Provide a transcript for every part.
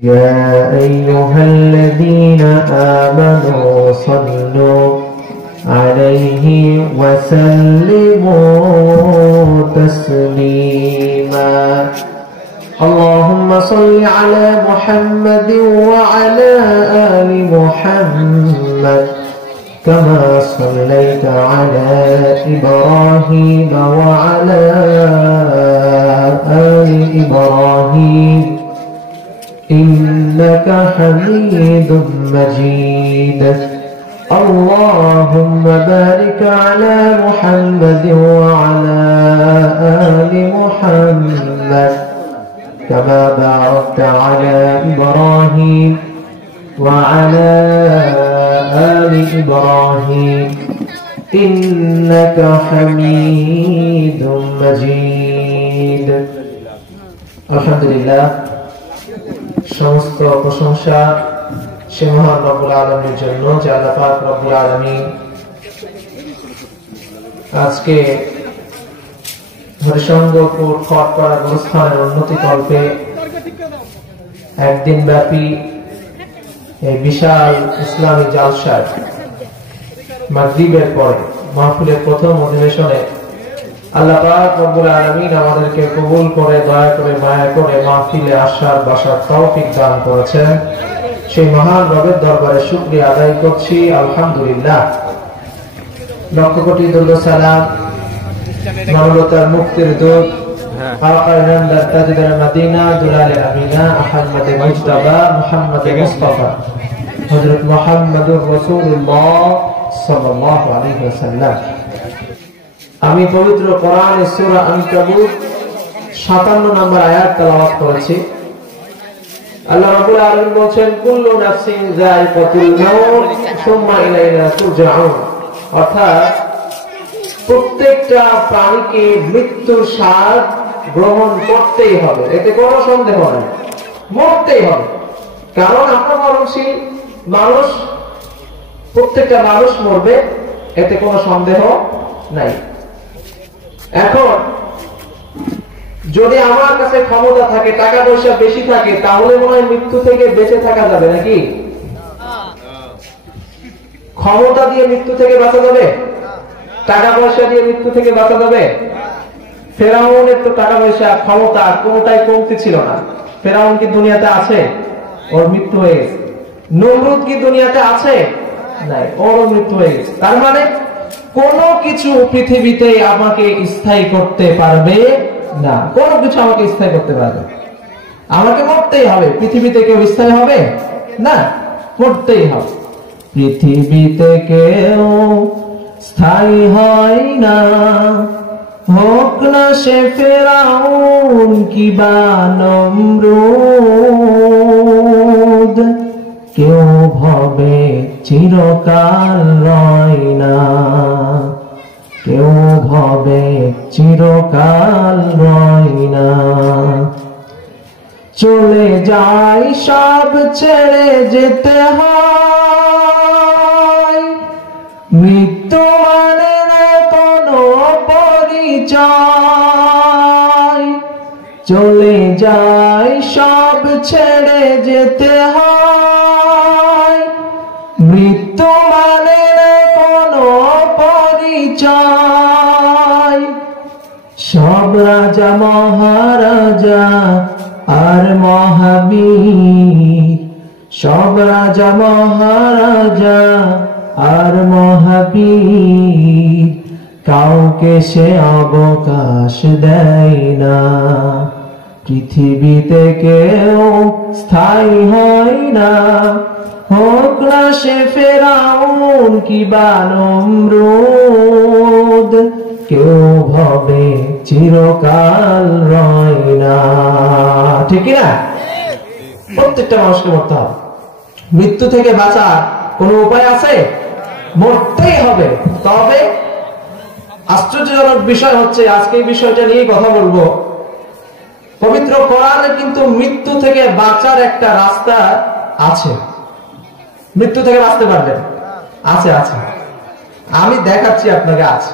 يا أيها الذين آمنوا صلوا عليه وسلموا تسليما اللهم صل على محمد وعلى آل محمد كما صليت على إبراهيم وعلى آل إبراهيم إنك حميد مجيد اللهم بارك على محمد وعلى آل محمد كما باركت على إبراهيم وعلى آل إبراهيم إنك حميد مجيد الحمد لله সমস্ত প্রশংসা সে মহান রব্বুল আলামিনের জন্য যে আল্লাহ পাক রব্বুল আলামিন আজকে হরিসঙ্গপুর খড়পাড়া গোরস্থানের উন্নতি কল্পে একদিন ব্যাপী এই বিশাল ইসলামী জালসায় মাগরিবের পরে মাহফিলের প্রথম অধিবেশনে আল্লাহ পাক রব্বুল আলামিন আমাদেরকে কবুল করে দয়া করে মায়া করে মাহফিলে আসার বসার তৌফিক দান করেছেন সেই মহান রবের দরবারে শুকরিয়া আদায় করছি আলহামদুলিল্লাহ লক্ষ কোটি দরুদ সালাম মানবতার মুক্তির দূত আকার নামদার তাজদার মদিনা দুলালে আমিনা আহমদ মুজতবা মুহাম্মদ মুস্তাফা হযরত মুহাম্মদুর রাসূলুল্লাহ সাল্লাল্লাহু আলাইহি ওয়াসাল্লাম আমি পবিত্র কোরআনের সূরা আনকাবুত 57 নম্বর আয়াত তেলাওয়াত করেছি আল্লাহ রাব্বুল আলামিন বলেন কুল্লু নাফসিন যায়িকাতুল মাউত সুম্মা ইলাইনা তুরজাউন অর্থাৎ প্রত্যেকটা প্রাণীকে মৃত্যুর স্বাদ গ্রহণ করতেই হবে এতে কোনো সন্দেহ নেই মরতেই হবে কারণ আমরা মরণশীল মানুষ প্রত্যেকটা মানুষ মরবে এতে কোনো সন্দেহ নাই এখন যদি আমার কাছে ক্ষমতা থাকে টাকা পয়সা বেশি থাকে তাহলে মনে হয় মৃত্যু থেকে বেঁচে থাকা যাবে নাকি ক্ষমতা দিয়ে মৃত্যু থেকে বাঁচা যাবে টাকা পয়সা দিয়ে মৃত্যু থেকে বাঁচা যাবে ফেরাউনের তো টাকা পয়সা ক্ষমতা কোনটাই কমতি ছিল না ফেরাউন কি দুনিয়াতে আছে ওর মৃত্যু হয়ে গেছে নমরুদ কি দুনিয়াতে আছে নাই ওর মৃত্যু হয়ে গেছে তার মানে কোনো কিছু পৃথিবীতে আমাকে স্থায়ী করতে পারবে না কোনো কিছু আমাকে স্থায়ী করতে পারবে আমাকে মরতেই হবে পৃথিবীতে কেউ স্থায়ী হবে না মরতেই হবে পৃথিবীতে কেউ স্থায়ী হয় না হোক না সে ফেরাউন কিবা নমরুদ কেউ ভবে চিরকাল রয় না কেউ ভবে চিরকাল রয় না চলে যায় সব ছেড়ে যেতে হয় মৃত্যু মানে না কোনো পরিচয় চলে যায় সব ছেড়ে যেতে হয় মৃত্যু মানে না কোনো পরিচয় সব রাজা মহারাজা আর মহাবীর সব রাজা মহারাজা আর মহাবীর কাউকে সে অবকাশ দেয় না পৃথিবীতে কেউ স্থায়ী হয় না হোক না সে ফেরাউন কিবা নমরুদ কেউ ভবে চিরকাল রয় না ঠিক না প্রত্যেকটা মানুষকে মরতে হবে মৃত্যু থেকে বাঁচার কোনো উপায় আছে মরতেই হবে তবে আশ্চর্যজনক বিষয় হচ্ছে আজকে এই বিষয়টা নিয়ে কথা বলবো পবিত্র কোরআনে কিন্তু মৃত্যু থেকে বাঁচার একটা রাস্তা আছে মৃত্যু থেকে বাঁচতে পারবেন আছে আছে আমি দেখাচ্ছি আপনাকে আছে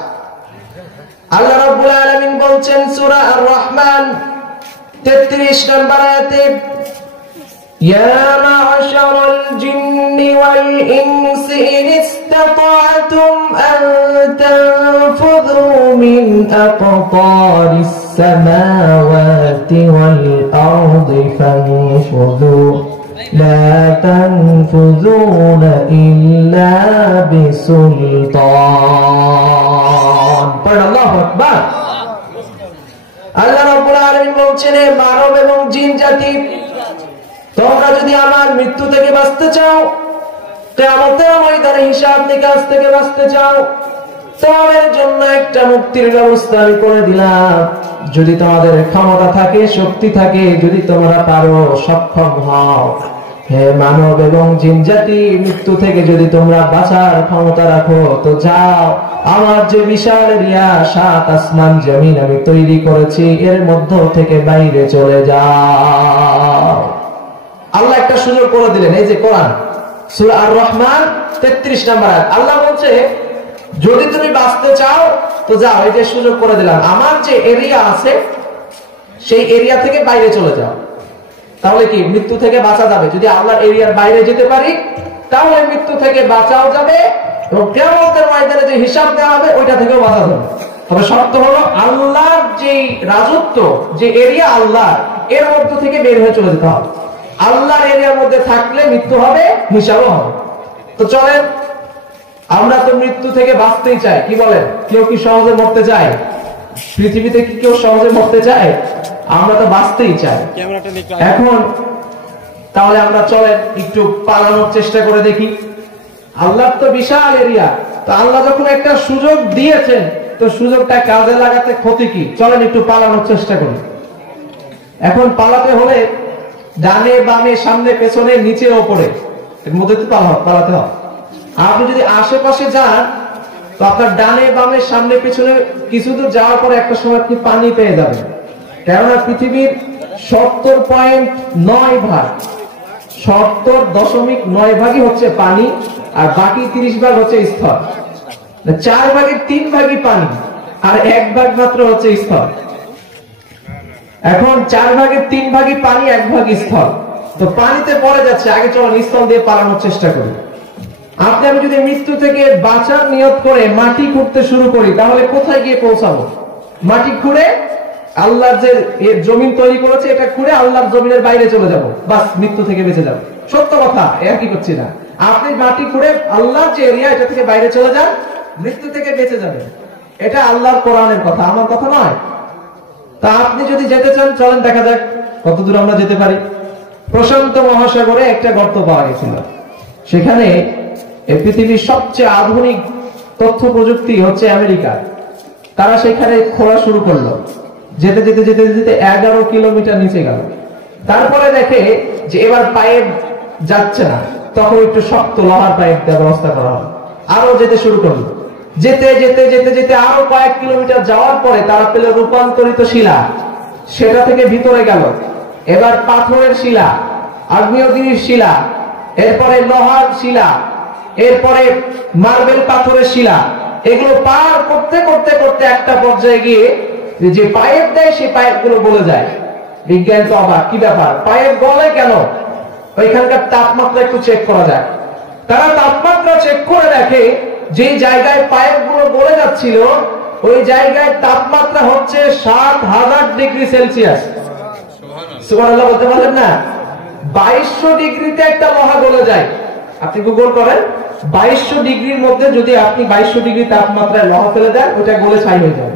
আল্লাহ রাব্বুল আলামিন বলছেন সূরা আর রহমান 33 নম্বর আয়াতে يا معشر الجن والإنس إن استطعتم أن تنفذوا من أقطار السماوات والأرض فانفذوا لا تنفذون إلا بسلطان. الله أكبر. আল্লাহ রাব্বুল আলামিন বলছেন, মানব এবং জিন জাতি, তোমরা যদি আমার মৃত্যু থেকে বাঁচতে চাও, কিয়ামতের ময়দানে হিসাব নিকাশ থেকে বাঁচতে চাও, তোমাদের জন্য একটা মুক্তির ব্যবস্থা আমি করে দিলাম। যদি তোমাদের ক্ষমতা থাকে, শক্তি থাকে, যদি তোমরা পারো, সক্ষম হও, হে মানব এবং জিন জাতি, মৃত্যু থেকে যদি তোমরা বাঁচার ক্ষমতা রাখো, তো যাও, আমার যে বিশাল এরিয়া 7 আসমান জমিন আমি তৈরি করেছি, এর মধ্য থেকে বাইরে চলে যাও। আল্লাহ একটা সুযোগ করে দিলেন। এই যে কোরআন সূরা আর রহমান 33 নম্বর আয়াত, আল্লাহ বলছে যদি তুমি বাঁচতে চাও তো যাও, এই যে সুযোগ করে দিলাম, আমার যে এরিয়া আছে সেই এরিয়া থেকে বাইরে চলে যাও। তাহলে কি মৃত্যু থেকে বাঁচা যাবে? যদি আল্লাহর এরিয়ার বাইরে যেতে পারি তাহলে মৃত্যু থেকে বাঁচাও যাবে এবং কিয়ামতের ময়দানে যে হিসাব দেওয়া হবে ওইটা থেকেও বাঁচা যাবে। তবে শর্ত হলো আল্লাহর যে রাজত্ব, যে এরিয়া আল্লাহ, এর মধ্য থেকে বের হয়ে চলে যেতে হবে। আল্লাহর এরিয়ার মধ্যে থাকলে মৃত্যু হবে, হিসাবও হবে। তো চলেন, আমরা তো মৃত্যু থেকে বাঁচতেই চাই, কি বলেন? কেউ কি সহজে মরতে চায়? পৃথিবীতে কি কেউ সহজে মরতে চায়? আমরা তো বাঁচতেই চাই। এখন তাহলে আমরা চলেন একটু পালানোর চেষ্টা করে দেখি। আল্লাহ তো বিশাল এরিয়া, তো আল্লাহ যখন একটা সুযোগ দিয়েছেন, তো সুযোগটা কাজে লাগাতে ক্ষতি কি? চলেন একটু পালানোর চেষ্টা করি। এখন পালাতে হলে ডানে বামে সামনে পেছনে নিচে ওপরে এর মধ্যে তো পালাতে হবে। আপনি যদি আশেপাশে যান তো আপনার ডানে বামে সামনে পেছনে কিছু দূর যাওয়ার পরে একটা সময় আপনি পানি পেয়ে যাবেন। কেননা পৃথিবীর 70.9 ভাগ, 70.9 ভাগই হচ্ছে পানি, আর বাকি 30 ভাগ হচ্ছে স্থল। 4 ভাগের 3 ভাগই পানি আর 1 ভাগ মাত্র হচ্ছে স্থল। এখন 4 ভাগের 3 ভাগই পানি, 1 ভাগ স্থল। তো পানিতে পড়ে যাচ্ছে, আগে চলো স্থল দিয়ে পালানোর চেষ্টা করি। আপনি আমি যদি মৃত্যু থেকে বাঁচার নিয়ত করে মাটি খুঁড়তে শুরু করি, তাহলে কোথায় গিয়ে পৌঁছাবো? মাটি খুঁড়ে আল্লাহর যে জমিন তৈরি করেছে এটা খুঁড়ে আল্লাহর জমিনের বাইরে চলে যাব, বাস মৃত্যু থেকে বেঁচে যাব। সত্য কথা, একই করছি না। আপনি মাটি খুঁড়ে আল্লাহর যে এরিয়া এটা থেকে বাইরে চলে যান, মৃত্যু থেকে বেঁচে যাবেন। এটা আল্লাহর কোরআনের কথা, আমার কথা নয়। তা আপনি যদি যেতে চান, চলেন দেখা যাক কতদূর আমরা যেতে পারি। প্রশান্ত মহাসাগরে একটা গর্ত পাওয়া গেছিল। সেখানে এই পৃথিবীর সবচেয়ে আধুনিক তথ্য প্রযুক্তি হচ্ছে আমেরিকা। তারা সেখানে খোঁড়া শুরু করলো। যেতে যেতে যেতে যেতে 11 কিলোমিটার নিচে গেল। তারপরে দেখে যে এবার পাইপ যাচ্ছে না, তখন একটু শক্ত লোহার পাইপ দেওয়ার ব্যবস্থা করা হলো। আরো যেতে শুরু করলো। যেতে যেতে যেতে যেতে আরো কয়েক কিলোমিটার যাওয়ার পরে তারা পেল রূপান্তরিত শিলা। সেটা থেকে ভিতরে গেল, এবার পাথরের শিলা, আগ্নেয়গিরির শিলা, এরপরে লোহার শিলা, এরপরে মার্বেল পাথরের শিলা। এগুলো পার করতে করতে করতে একটা পর্যায়ে গিয়ে যে পাইপ দেয় সেই পাইপ গুলো গলে যায়। বিজ্ঞান তো অবাক, কি ব্যাপার, পাইপ গলে কেন? ওইখানকার তাপমাত্রা একটু চেক করা যায়। তারা তাপমাত্রা চেক করে দেখে যে জায়গায় পাইপ গুলো গলে যাচ্ছিল ওই জায়গায় তাপমাত্রা হচ্ছে 7000 ডিগ্রি সেলসিয়াস। সুবহানাল্লাহ বলতে পারলেন না? 2200 ডিগ্রিতে একটা লোহা গলে যায়। আপনি গুগল করেন, 2200 ডিগ্রির মধ্যে যদি আপনি 2200 ডিগ্রি তাপমাত্রায় লোহা ফেলে দেন, ওটা গলে ছাই হয়ে যাবে,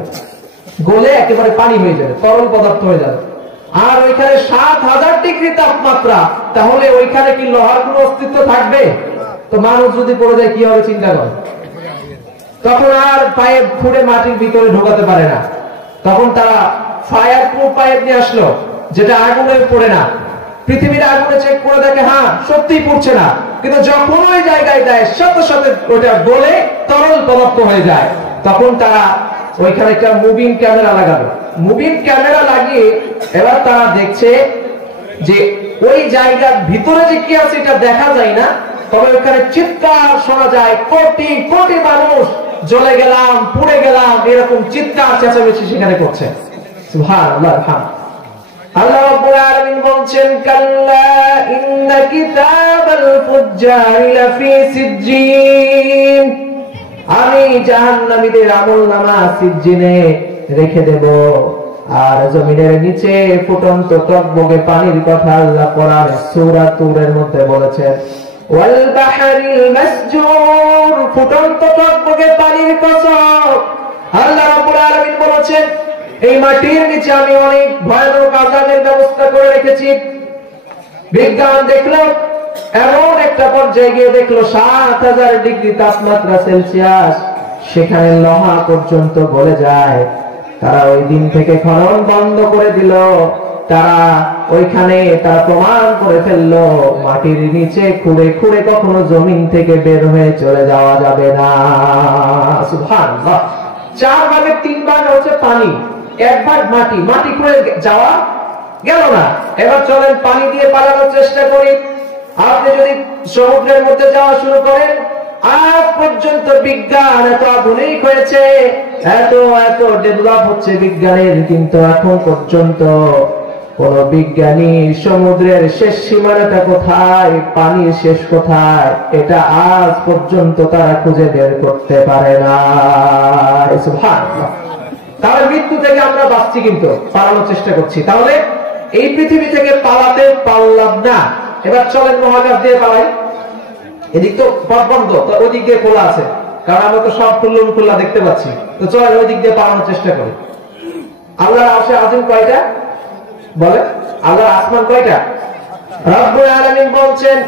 গলে একেবারে পানি হয়ে যাবে, তরল পদার্থ হয়ে যাবে। আর ওইখানে 7000 ডিগ্রি তাপমাত্রা, তাহলে ওইখানে কি লোহার কোনো অস্তিত্ব থাকবে? তো মানুষ যদি পড়ে যায় কি হবে চিন্তা করেন। তখন আর পাইপ খুঁড়ে মাটির ভিতরে ঢোকাতে পারে না। তখন তারা ফায়ার প্রুফ পাইপ নিয়ে আসলো, যেটা আগুনে পড়ে না। পৃথিবীর আগুনে চেক করে দেখে হ্যাঁ সত্যিই পড়ছে না, কিন্তু যখন ওই জায়গায় দেয় সাথে সাথে ওইটা গলে তরল পদার্থ হয়ে যায়। তখন তারা ওইখানে একটা মুভিং ক্যামেরা লাগালো। মুভিং ক্যামেরা লাগিয়ে এবার তারা দেখছে যে ওই জায়গার ভিতরে যে কি আছে এটা দেখা যায় না, তবে ওইখানে চিৎকার শোনা যায়, কোটি কোটি মানুষ জ্বলে গেলাম, পুড়ে গেলাম, এরকম চিৎকার চেঁচামেচি সেখানে করছে। সুবহানাল্লাহ। আল্লাহ রাব্বুল আলামিন বলছেন কাল্লা ইন্না কিতাবাল ফুজ্জারি লাফি সিজ্জিন, আমি জাহান্নামীদের আমলনামা সিজ্জিনে রেখে দেব। আর জমিনের নিচে ফুটন্ত টকবকে পানির কথা আল্লাহ কোরআন সূরা তুরের মধ্যে বলেছেন ওয়াল বাহরিল মাসজুর, ফুটন্ত টকবকে পানির কসম। আল্লাহ রাব্বুল আলামিন বলেছেন এই মাটির নিচে আমি অনেক ভয়ানক আযাবের ব্যবস্থা করে রেখেছি। বিজ্ঞান দেখলো এমন একটা পর্যায়ে গিয়ে দেখলো ৭০০০ ডিগ্রি তাপমাত্রা সেলসিয়াস, সেখানে লোহা পর্যন্ত গলে যায়। তারা ওই দিন থেকে খনন বন্ধ করে দিল। তারা ওইখানে তারা প্রমাণ করে ফেললো মাটির নিচে খুঁড়ে খুঁড়ে কখনো জমিন থেকে বের হয়ে চলে যাওয়া যাবে না। সুবহানাল্লাহ। ৪ ভাগের ৩ ভাগ হচ্ছে পানি, ১ ভাগ মাটি। মাটি খুঁড়ে যাওয়া গেল না। এবার চলেন পানি দিয়ে পালানোর চেষ্টা করি। আপনি যদি সমুদ্রের মধ্যে যাওয়া শুরু করেন, আজ পর্যন্ত বিজ্ঞান এত আধুনিক হয়েছে, এত এত ডেভেলপ হচ্ছে বিজ্ঞানের, কিন্তু এখন পর্যন্ত কোন বিজ্ঞানী সমুদ্রের শেষ সীমানাটা কোথায়, পানির শেষ কোথায়, এটা আজ পর্যন্ত তারা খুঁজে বের করতে পারে না। সুবহানাল্লাহ। তাহলে মৃত্যু থেকে আমরা বাঁচছি কিন্তু পালানোর চেষ্টা করছি। তাহলে এই পৃথিবী থেকে পালাতে পারলাম না। এবার চলেন মহাকাশ দিয়ে পালাই। এদিক তো পথ বন্ধ, তো ওই দিক দিয়ে খোলা আছে, কারণ আমরা তো সব খোলা দেখতে পাচ্ছি। তো চলেন ওই দিক দিয়ে পালানোর চেষ্টা করি। আল্লাহর আরশে আজিম কয়টা বলে? আল্লাহর আসমান কয়টা? রব্বুল আলামিন বলছেন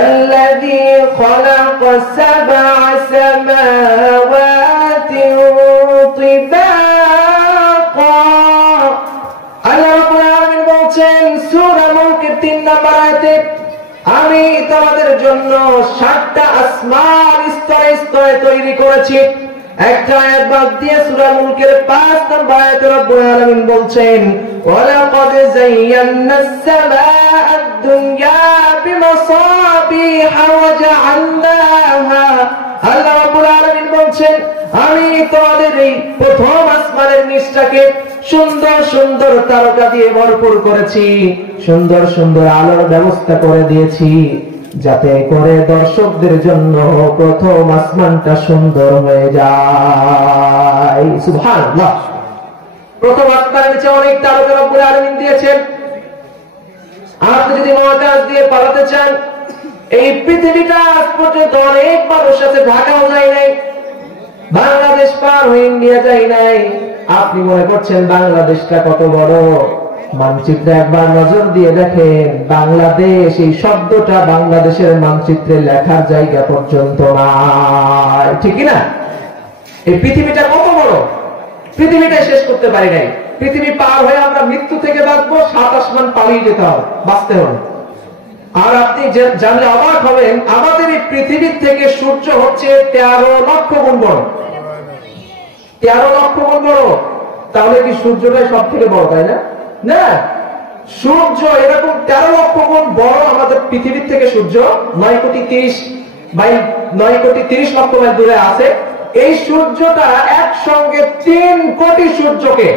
আল্লাযী খালাকা সাবআ সামাওয়াতি তিবাকা। আল্লাহ রাব্বুল আলামিন বলছেন সূরা মুলকের ৩ নম্বর আয়াতে, আমি তোমাদের জন্য ৭টা আসমান স্তরে স্তরে তৈরি করেছি। একটা আয়াত বাদ দিয়ে সূরা মুলকের ৫ নম্বর আয়াতে রব্বুল আলামিন বলছেন ওয়ালাকাদ যায়্যানাস সামাআদ দুনিয়া বিমাসাবিহা ওয়া জাআলনাহা। আল্লাহ রাব্বুল আলামিন বলছেন আমি তোমাদের এই প্রথম আসমানের নিচটাকে সুন্দর সুন্দর তারকা দিয়ে ভরপুর করেছি, সুন্দর সুন্দর আলোর ব্যবস্থা করে দিয়েছি, যাতে করে দর্শকদের জন্য প্রথম আসমানটা সুন্দর হয়ে যায়। সুবহানাল্লাহ। প্রথম আসমানের নিচে অনেক তারকা রব্বুল আলামিন দিয়েছেন। আপনি যদি মহাকাশ দিয়ে পালাতে চান, এই পৃথিবীটা আজ পর্যন্ত অনেক মানুষ আছে, ঢাকাও যায় নাই, বাংলাদেশ পার হয়ে ইন্ডিয়া যায় নাই। আপনি মনে করছেন বাংলাদেশটা কত বড়? মানচিত্রে একবার নজর দিয়ে দেখেন, বাংলাদেশ এই শব্দটা বাংলাদেশের মানচিত্রে লেখার জায়গা পর্যন্ত নাই, ঠিক না? এই পৃথিবীটা কত বড়, পৃথিবীটা শেষ করতে পারি নাই। পৃথিবী পার হয়ে আমরা মৃত্যু থেকে বাঁচবো, ৭ আসমান পালিয়ে যেতে হবে, বাঁচতে হবে। আর আপনি জানলে অবাক হবেন, আমাদের এই পৃথিবীর থেকে সূর্য হচ্ছে ১৩ লক্ষ গুণ বড়। ১৩ লক্ষ গুণ বড়। তাহলে কি সূর্যটাই সব থেকে বড়, তাই না? না, সূর্য এরকম ১৩ লক্ষ গুণ বড় আমাদের পৃথিবীর থেকে। সূর্য ৯ কোটি ৩০ লক্ষ মাইল দূরে আছে। এই সূর্যটা একসঙ্গে ৩ কোটি সূর্যকে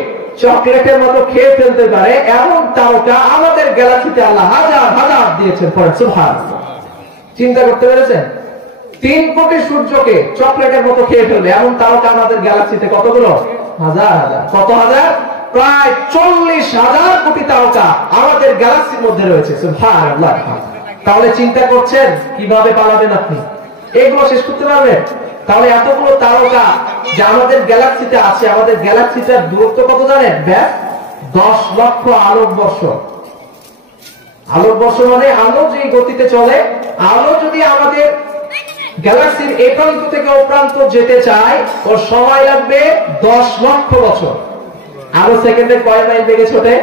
চকলেটের মতো খেয়ে ফেলতে পারে এমন তারকা আমাদের গ্যালাক্সিতে আল্লাহ হাজার হাজার দিয়েছেন। সুবহানাল্লাহ। চিন্তা করতে পেরেছেন? ৩ কোটি সূর্যকে চকলেটের মতো খেয়ে ফেলবে এমন তারকা আমাদের গ্যালাক্সিতে কতগুলো? হাজার হাজার। কত হাজার? প্রায় ৪০,০০০ কোটি তারকা আমাদের গ্যালাক্সির মধ্যে রয়েছে। সুবহানাল্লাহ। তাহলে চিন্তা করছেন কিভাবে পালাবেন আপনি? এগুলো শেষ করতে পারবেন? তাহলে এতগুলো তারকা যে আমাদের গ্যালাক্সিতে আছে, আমাদের গ্যালাক্সিটার দূরত্ব কত জানেন? ব্যাস ১০ লক্ষ আলোকবর্ষ। আলোকবর্ষ মানে আলো যে গতিতে চলে, আলো যদি আমাদের গ্যালাক্সির এই প্রান্ত থেকে ও প্রান্ত যেতে চায়, ওর সময় লাগবে ১০ লক্ষ বছর। আলো সেকেন্ডে কয় মাইল বেগে ছোটে?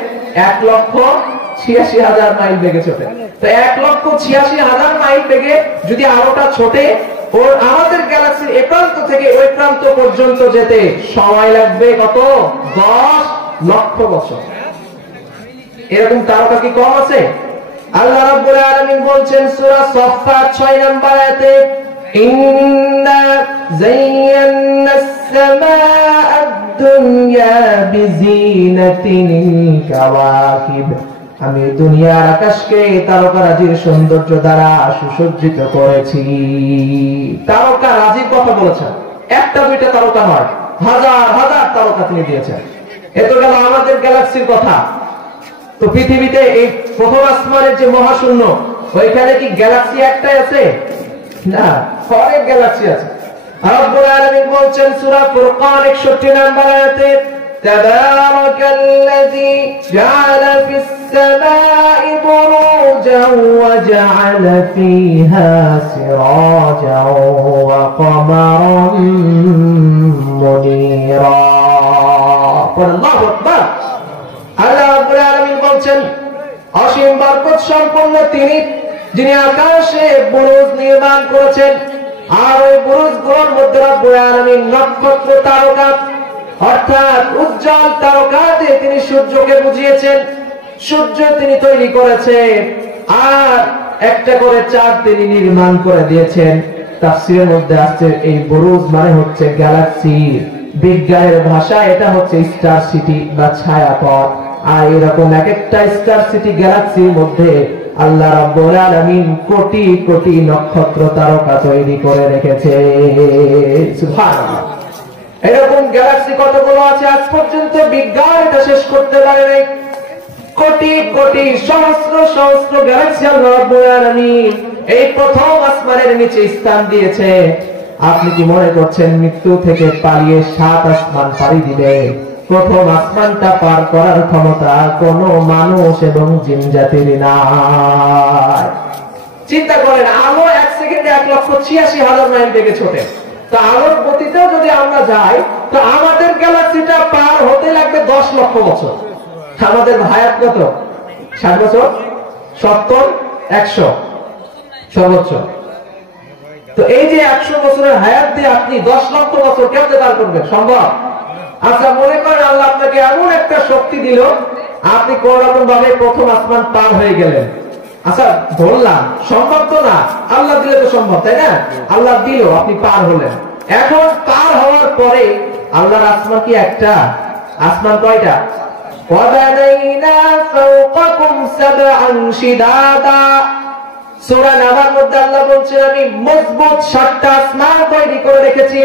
১,৮৬,০০০ মাইল বেগে ছোটে। তো ১,৮৬,০০০ মাইল বেগে যদি আলোটা ছোটে, ওর আমাদের গ্যালাক্সির এই প্রান্ত থেকে ওই প্রান্ত পর্যন্ত যেতে সময় লাগবে কত? ১০ লক্ষ বছর। এরকম তারকা কি কম আছে? আল্লাহ রাব্বুল আলামিন বলছেন সূরা সাফফাত ৬ নম্বর আয়াতে, ইন্না যায়্যানাস সামাআদ الدنيا بزينة الكواكب আমি দুনিয়ার আকাশকে তারকারাজির সৌন্দর্য দ্বারা সুসজ্জিত করেছি। তারকারাজির কথা বলেছেন, একটা দুইটা তারকা নয়, হাজার হাজার তারকা তিনি দিয়েছেন। এত গেল আমাদের গ্যালাক্সির কথা। তো পৃথিবীতে এই প্রথম আসমানের যে মহাশূন্য, ওইখানে কি গ্যালাক্সি একটাই আছে? না, অনেক গ্যালাক্সি আছে। রব্বুল আলামিন বলছেন সূরা ফুরকান 61 নম্বর আয়াতে, তাবারাকাল্লাযী জাআলা ফিস সামাই বুরুজান ওয়া জাআলা ফীহা সিরাজান ওয়া কমারান মুনীরা। আল্লাহু আকবার। আল্লাহ রাব্বুল আলামিন বলছেন, অসীম বরকত সম্পন্ন তিনি, যিনি আকাশে বুরুজ নির্মাণ করেছেন, আর ওই বুরুজগুলোর মধ্যে রব্বুল আলামিন নক্ষত্র তারকা অর্থাৎ উজ্জ্বল তারকা দিয়ে তিনি সূর্যকে বুঝিয়েছেন। সূর্য তিনি তৈরি করেছেন, আর একটা করে চাঁদ তিনি নির্মাণ করে দিয়েছেন। তাফসীরের মধ্যে আসছে এই বুরুজ মানে হচ্ছে গ্যালাক্সি, বিজ্ঞানের ভাষা এটা হচ্ছে স্টার সিটি বা ছায়াপথ। আর এরকম এক একটা স্টার সিটি গ্যালাক্সির মধ্যে আল্লাহ রাব্বুল আলামিন কোটি কোটি নক্ষত্র তারকা তৈরি করে রেখেছে। সুবহানাল্লাহ। এরকম গ্যালাক্সি কতগুলো আছে আজ পর্যন্ত বিজ্ঞান এটা শেষ করতে পারে নাই। কোটি কোটি সহস্র সহস্র গ্যালাক্সি আল্লাহ রাব্বুল আলামিন এই প্রথম আসমানের নিচে স্থান দিয়েছে। আপনি কি মনে করছেন মৃত্যু থেকে পালিয়ে 7 আসমান পাড়ি দিলে প্রথম আসমানটা পার করার ক্ষমতা কোন মানুষ এবং জিন জাতির নাই? চিন্তা করেন, আলো 1 সেকেন্ডে 1,86,000 মাইল বেগে ছোটে। তো আলোর গতিতেও যদি আমরা যাই, তো আমাদের গ্যালাক্সিটা পার হতে লাগবে 10 লক্ষ বছর। আমাদের হায়াত কত? 60 বছর, 70, 100 সর্বোচ্চ। তো এই যে 100 বছরের হায়াত দিয়ে আপনি 10 লক্ষ বছর কেমনে পার করবেন? সম্ভব? আচ্ছা, মনে করেন আল্লাহ আপনাকে এমন একটা শক্তি দিল, আপনি কোন রকম ভাবে প্রথম আসমান পার হয়ে গেলেন। আচ্ছা বললাম সম্ভব তো না, আল্লাহ দিলে তো সম্ভব, তাই না? আল্লাহ দিল, আপনি পার হলেন। এখন পার হওয়ার পরে আল্লাহর আসমান কি একটা? আসমান কয়টা? ওয়াবানাইনা ফাওকাকুম সাবআন শিদাদা। সূরা নাবার মধ্যে আল্লাহ বলছেন, আমি মজবুত 7টা আসমান তৈরি করে রেখেছি।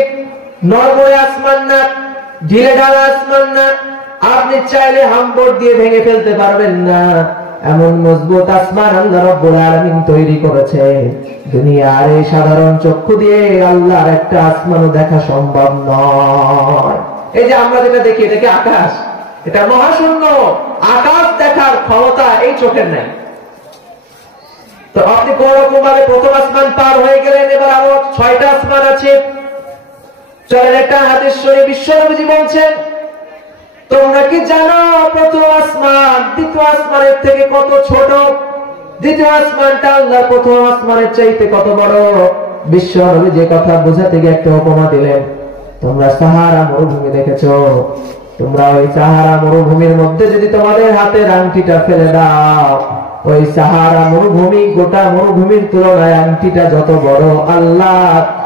নরবরে আসমান না, ঢিলে ঢালা আসমান না, আপনি চাইলে হামবোর্ড দিয়ে ভেঙে ফেলতে পারবেন না, এমন মজবুত আসমান আল্লাহ রাব্বুল আলামিন তৈরি করেছে। দুনিয়ার এই সাধারণ চক্ষু দিয়ে আল্লাহর একটা আসমানও দেখা সম্ভব নয়। এই যে আমরা যেটা দেখি, এটা কি আকাশ? এটা মহাশূন্য। আকাশ দেখার ক্ষমতা এই চোখের নাই। তো আপনি কোন রকম ভাবে প্রথম আসমান পার হয়ে গেলেন, এবার আরো 6টা আসমান আছে। চলেন একটা হাদিস শরীফ, বিশ্বনবী বলছেন, তোমরা কি জানো প্রথম আসমান দ্বিতীয় আসমানের থেকে কত ছোট? দ্বিতীয় আসমানটা আল্লাহর প্রথম আসমানের চাইতে কত বড়? বিশ্বনবী যে কথা বোঝাতে গিয়ে একটা উপমা দিলেন। তোমরা সাহারা মরুভূমি দেখেছো, তোমরা ওই সাহারা মরুভূমির মধ্যে যদি তোমাদের হাতের আংটিটা ফেলে দাও, ওই সাহারা মরুভূমি গোটা মরুভূমির তুলনায় আংটিটা যত বড়, আল্লাহ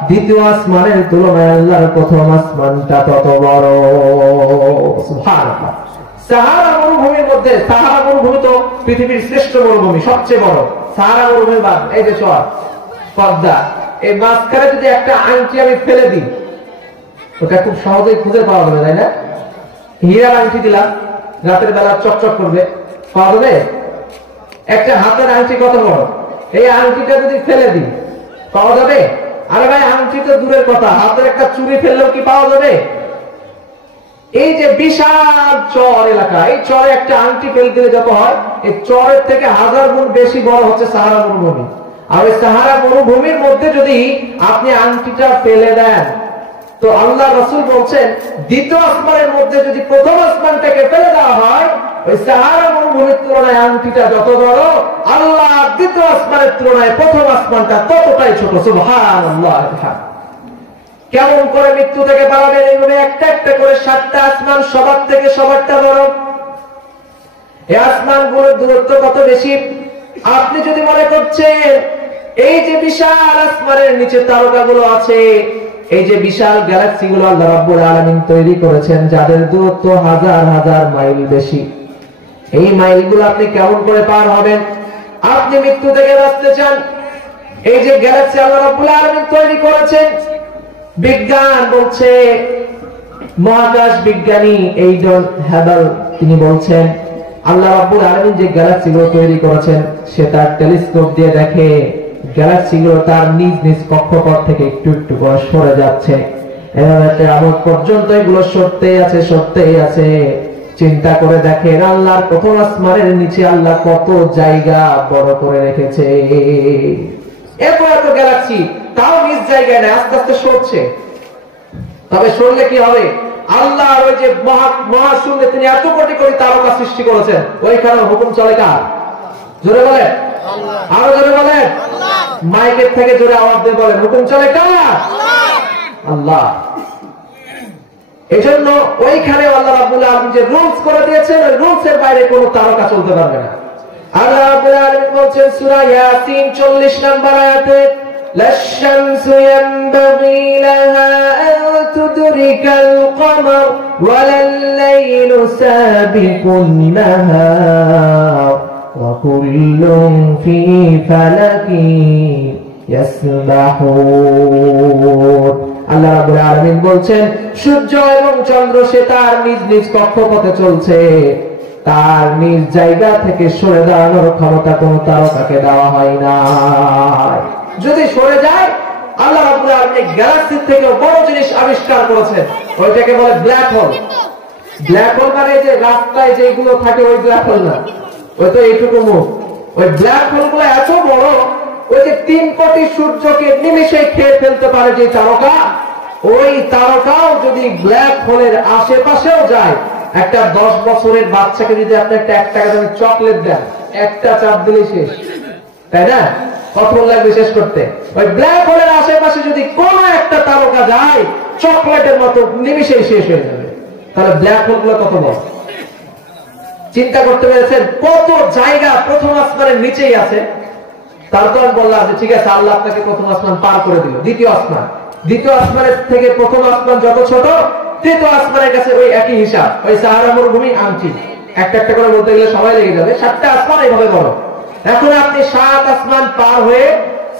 দ্বিতীয় আসমানের তুলনায় আল্লাহর প্রথম আসমানটা তত বড়। সুবহানাল্লাহ। সাহারা মরুভূমির মধ্যে, সাহারা মরুভূমি তো পৃথিবীর শ্রেষ্ঠ মরুভূমি, সবচেয়ে বড়। সাহারা মরুভূমি বাদ, এই যে চর পদ্মা, এই মাঝখানে যদি একটা আংটি আমি ফেলে দিই, ওটা খুব সহজেই খুঁজে পাওয়া যাবে, তাই না? হীরার আংটি দিলাম, রাতের বেলা চকচক করবে, পাওয়া যাবে? একটা হাতের আংটি কত বড়, এই আংটিটা যদি ফেলে দিই পাওয়া যাবে? আরে ভাই, আংটি তো দূরের কথা, হাতের একটা চুড়ি ফেললেও কি পাওয়া যাবে? এই যে বিশাল চর এলাকা, এই চরে একটা আংটি ফেলে দিলে যত হয়, এই চরের থেকে 1000 গুণ বেশি বড় হচ্ছে সাহারা মরুভূমি। আর ওই সাহারা মরুভূমির মধ্যে যদি আপনি আংটিটা ফেলে দেন, তো আল্লাহ রাসূল বলছেন, দ্বিতীয় আসমানের মধ্যে যদি প্রথম আসমানটাকে ফেলে দেওয়া হয়, ওই সাহারা মরুভূমির তুলনায় আংটিটা যত বড়, আল্লাহ দ্বিতীয় আসমানের তুলনায় প্রথম আসমানটা ততটাই ছোট। সুবহানাল্লাহ। কেমন করে মৃত্যু থেকে পালাবেন? এইভাবে একটা একটা করে 7টা আসমান, সবার থেকে সবারটা বড়। এই আসমানগুলোর দূরত্ব কত বেশি! আপনি যদি মনে করছেন এই যে বিশাল আসমানের নিচে তারকাগুলো আছে, এই যে বিশাল গ্যালাক্সি গুলো আল্লাহ রাব্বুল আলামিন তৈরি করেছেন, যাদের দূরত্ব হাজার হাজার মাইল বেশি, এই মাইলগুলো আপনি কেমন করে পার হবেন? আপনি মৃত্যু থেকে বাঁচতে চান, এই যে গ্যালাক্সি আল্লাহ রাব্বুল আলামিন তৈরি করেছেন, বিজ্ঞান বলছে, মহাকাশ বিজ্ঞানী এইডন হ্যাবেল তিনি বলছেন আল্লাহ রাব্বুল আলামিন যে গ্যালাক্সি গুলো তৈরি করেছেন, সে তার টেলিস্কোপ দিয়ে দেখে গ্যালাক্সি গুলো তার নিজ নিজ কক্ষপথ থেকে একটু একটু করে সরে যাচ্ছে, এভাবে কিয়ামত পর্যন্ত এগুলো সরতেই আছে, সরতেই আছে। চিন্তা করে দেখেন আল্লাহর প্রথম আসমানের নিচে আল্লাহ কত জায়গা বড় করে রেখেছে। এত এত গ্যালাক্সি, তাও নিজ জায়গায় নেই, আস্তে আস্তে সরছে। তবে সরলে কি হবে? আল্লাহর ওই যে মহাশূন্যে তিনি এত কোটি কোটি তারকা সৃষ্টি করেছেন, ওইখানে হুকুম চলে কার? জোরে বলেন, আরো জোরে বলেন, মাইকের থেকে জোরে আওয়াজ দিয়ে বলেন, হুকুম চলে কার? আল্লাহ। এই জন্য ওইখানে আল্লাহ রাব্বুল আলামিন যে রুলস করে দিয়েছেন, ওই রুলস এর বাইরে কোনো তারকা চলতে পারবে না। আল্লাহ রাব্বুল আলামিন বলছেন সূরা ইয়াসিন 40 নম্বর আয়াতে, লাশ-শামসু ইয়ানবাগি লাহা আন তুদরিকাল কমার ওয়ালাল-লাইলু সাবিকুন নাহার ওয়া কুল্লুন ফি ফালাকিন ইয়াসবাহুন। আল্লাহ রাব্বুল আলামিন বলছেন সূর্য এবং চন্দ্র সে তার নিজ নিজ কক্ষপথে চলছে, তার নিজ জায়গা থেকে সরে দাঁড়ানোর ক্ষমতা কোন তারকাকে দেওয়া হয় না। যদি সরে যায়, আল্লাহ রাব্বুল আলামিন গ্যালাক্সি থেকে বড় জিনিস আবিষ্কার করেছেন, ওইটাকে বলে ব্ল্যাক হোল। ব্ল্যাক হোল মানে যে রাস্তায় যেগুলো থাকে ওই ব্ল্যাক হোল না, ওই তো এইটুকু মুখ। ওই ব্ল্যাক হোল গুলো এত বড়, ওই যে 3 কোটি সূর্যকে নিমেষে খেয়ে ফেলতে পারে যে তারকা, ওই তারকাও যদি ব্ল্যাক হোলের আশেপাশেও যায়, একটা 10 বছরের বাচ্চাকে যদি আপনি একটা 1 টাকা দামের চকলেট দেন, একটা চাপ দিলে শেষ, তাই না? কতক্ষণ লাগবে শেষ করতে? ওই ব্ল্যাক হোলের আশেপাশে যদি কোন একটা তারকা যায়, চকলেটের মতো নিমেষেই শেষ হয়ে যাবে। তাহলে ব্ল্যাক হোল গুলো কত বড় চিন্তা করতে পেরেছেন? কত জায়গা প্রথম আসমানের নিচেই আছে। তারপর বললাম যে ঠিক আছে, আল্লাহ আপনাকে প্রথম আসমান পার করে দিল, দ্বিতীয় আসমান, দ্বিতীয় আসমানের থেকে প্রথম আসমান যত ছোট, তৃতীয় আসমানের কাছে ওই একই হিসাব। ওই সাহারা মরুভূমি আংটি, একটা একটা করে বলতে গেলে সময় লেগে যাবে, 7টা আসমান এইভাবে বড়। এখন আপনি 7 আসমান পার হয়ে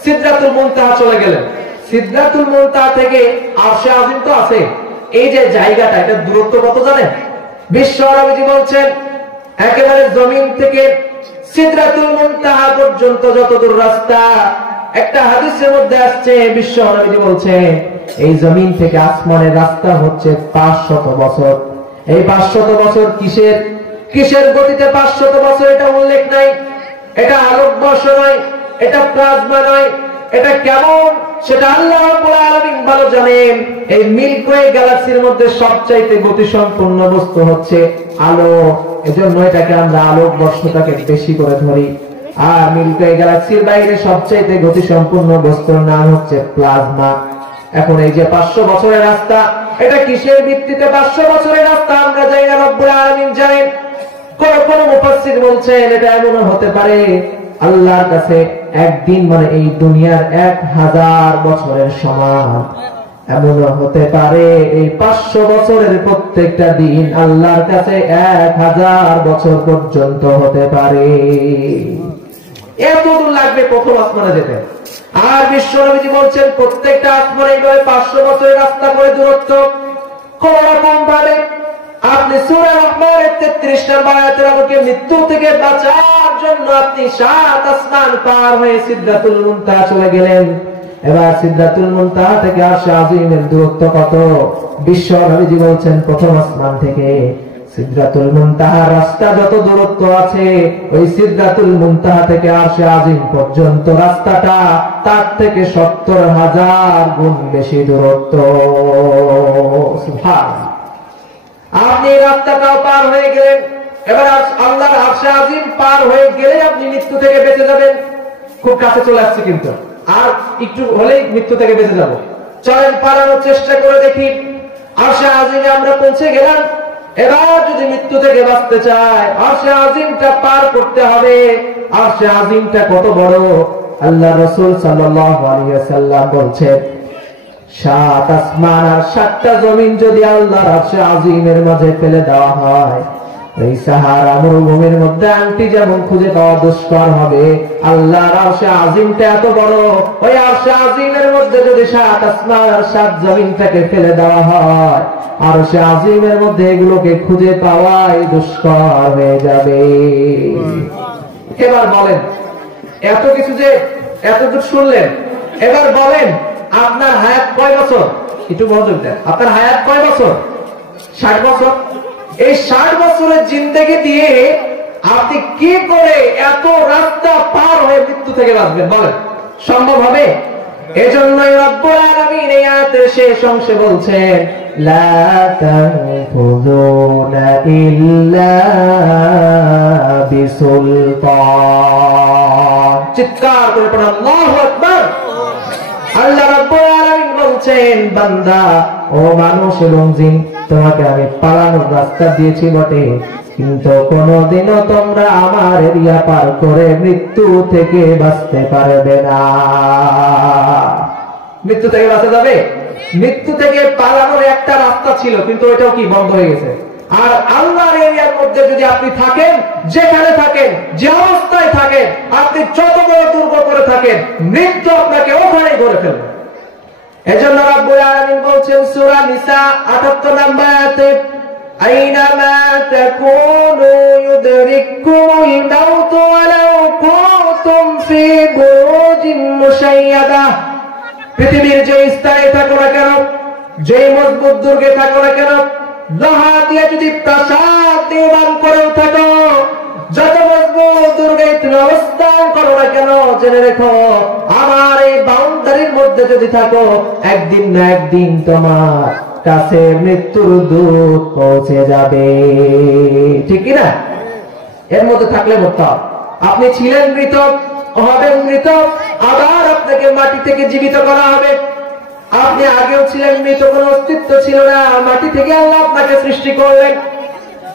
সিদরাতুল মুনতাহা চলে গেলেন। সিদরাতুল মুনতাহা থেকে আরশে আজিম তো আছে, এই যে জায়গাটা, এটা দূরত্ব কত জানেন? বিশ্ব নবীজি বলছেন একেবারে জমিন থেকে সিদরাতুল মুনতাহা পর্যন্ত যত দূর রাস্তা, একটা হাদিসের মধ্যে আসছে বিশ্ব নবীজি বলছেন এই জমিন থেকে আসমানের রাস্তা হচ্ছে 500 বছর। এই 500 বছর কিসের গতিতে 500 বছর এটা উল্লেখ নাই, এটা আলোকবর্ষ নয়, এটা প্লাজমা নয়, এটা কেমন সেটা আল্লাহ রাব্বুল আলামিন ভালো জানেন। এই মিল্কি ওয়ে গ্যালাক্সির মধ্যে সবচাইতে গতিসম্পন্ন বস্তু হচ্ছে আলো, এজন্য এটাকে আমরা আলোকবর্ষটাকে বেশি করে ধরি। আর মিল্কি ওয়ে গ্যালাক্সির বাইরে সবচাইতে গতিসম্পন্ন বস্তুর নাম হচ্ছে প্লাজমা। এখন এই যে 500 বছরের রাস্তা, এটা কিসের ভিত্তিতে 500 বছরের রাস্তা আমরা জানি না, রব্বুল আলামিন জানেন। কোন মুফাসসির বলছেন এটা এমন হতে পারে আল্লাহর কাছে একদিন মানে এই দুনিয়ার 1000 বছরের সমান, এমন হতে পারে এই 500 বছরের প্রত্যেকটা দিন আল্লাহর কাছে 1000 বছর পর্যন্ত হতে পারে। এত দূর লাগবে প্রথম আসমানে যেতে। আর বিশ্ব নবীজি বলছেন প্রত্যেকটা আসমানে এইভাবে 500 বছরের রাস্তা করে দূরত্ব। কোন রকম ভাবে আপনি সূরা রহমানের 33 নম্বর আয়াতের আলোকে মৃত্যু থেকে বাঁচার জন্য আপনি 7 আসমান পার হয়ে সিদরাতুল মুনতাহা চলে গেলেন। এবার সিদরাতুল মুনতাহা থেকে আরশে আজিমের দূরত্ব কত? বিশ্ব নবীজি বলছেন প্রথম আসমান থেকে সিদরাতুল মুনতাহার রাস্তা যত দূরত্ব আছে, ওই সিদরাতুল মুনতাহা থেকে আরশে আজিম পর্যন্ত রাস্তাটা তার থেকে 70,000 গুণ বেশি দূরত্ব। সুবহানাল্লাহ। আপনি রাস্তাটাও পার হয়ে গেলেন, এবার আল্লাহর আরশে আজিম পার হয়ে গেলে আপনি মৃত্যু থেকে বেঁচে যাবেন। খুব কাছে চলে আসছে, কিন্তু আর একটু হলেই মৃত্যু থেকে বেঁচে যাব। চলেন পালানোর চেষ্টা করে দেখি। আরশে আজিমে আমরা পৌঁছে গেলাম। এবার যদি মৃত্যু থেকে বাঁচতে চায়, আরশে আজিমটা পার করতে হবে। আরশে আজিমটা কত বড়? আল্লাহ রাসূল সাল্লাল্লাহু আলাইহি ওয়াসাল্লাম বলছেন সাত আসমান আর সাতটা জমিন যদি আল্লাহর আরশে আজিমের মাঝে ফেলে দেওয়া হয়, এই সাহারা মরুভূমির মধ্যে আংটি যেমন খুঁজে পাওয়া দুষ্কর হবে, আল্লাহর আরশে আজিমটা এত বড়, ওই আরশে আজিমের মধ্যে যদি সাত আসমান আর সাত জমিনটাকে ফেলে দেওয়া হয়, আরশে আজিমের মধ্যে এগুলোকে খুঁজে পাওয়াই দুষ্কর হয়ে যাবে। এবার বলেন, এত কিছু যে এতটুকু শুনলেন, এবার বলেন আপনার হায়াত কয় বছর? একটু মনোযোগ দেন। আপনার হায়াত কয় বছর? 60 বছর। এই 60 বছরের জিন্দেগি দিয়ে আপনি কি করে এত রাস্তা পার হয়ে মৃত্যু থেকে বাঁচবেন? বলেন, সম্ভব হবে? এজন্যই রব্বুল আলামিন এই আয়াতের শেষ অংশে বলছেন, লা তানফুযুনা ইল্লা বিসুলতান। চিৎকার করে পড়ুন আল্লাহু আকবার। আল্লাহ রাব্বুল আলামিন বলছেন, বান্দা, ও মানুষ এবং জিন, তোমাকে আমি পালানোর রাস্তা দিয়েছি বটে, কিন্তু কোনদিনও তোমরা আমার এরিয়া পার করে মৃত্যু থেকে বাঁচতে পারবে না। মৃত্যু থেকে বাঁচা যাবে? মৃত্যু থেকে পালানোর একটা রাস্তা ছিল, কিন্তু ওইটাও কি বন্ধ হয়ে গেছে। আর আল্লাহর এরিয়ার মধ্যে যদি আপনি থাকেন, যেখানে থাকেন, যে অবস্থায় থাকেন, আপনি যত বড় দুর্বল করে থাকেন, মৃত্যু আপনাকে ওখানেই ধরে ফেলবে। এজন্য রব্বুল আলামিন বলছেন সূরা নিসা 78 নম্বর আয়াতে, আইনামা তাকুনু ইউদরিকুমুল মাউত ওয়ালাউ কুনতুম ফি বুরুজিন মুশাইয়াদা। পৃথিবীর যে স্থানে থাকো না কেন, যে মজবুত দুর্গে থাকো না কেন, লোহা দিয়ে যদি প্রাসাদ নির্মাণ করেও থাকো, যত মজবুত দুর্গে তুমি অবস্থান করো না কেন, জেনে রেখো আমার এই বাউন্ডারির মধ্যে যদি থাকো, একদিন না একদিন তোমার কাছে মৃত্যুর দূত পৌঁছে যাবে। ঠিক কিনা? এর মধ্যে থাকলে মরতাম। আপনি ছিলেন মৃত, হবেন মৃত, আবার আপনাকে মাটি থেকে জীবিত করা হবে। আপনি আগেও ছিলেন মৃত, কোনো অস্তিত্ব ছিল না, মাটি থেকে আল্লাহ আপনাকে সৃষ্টি করলেন।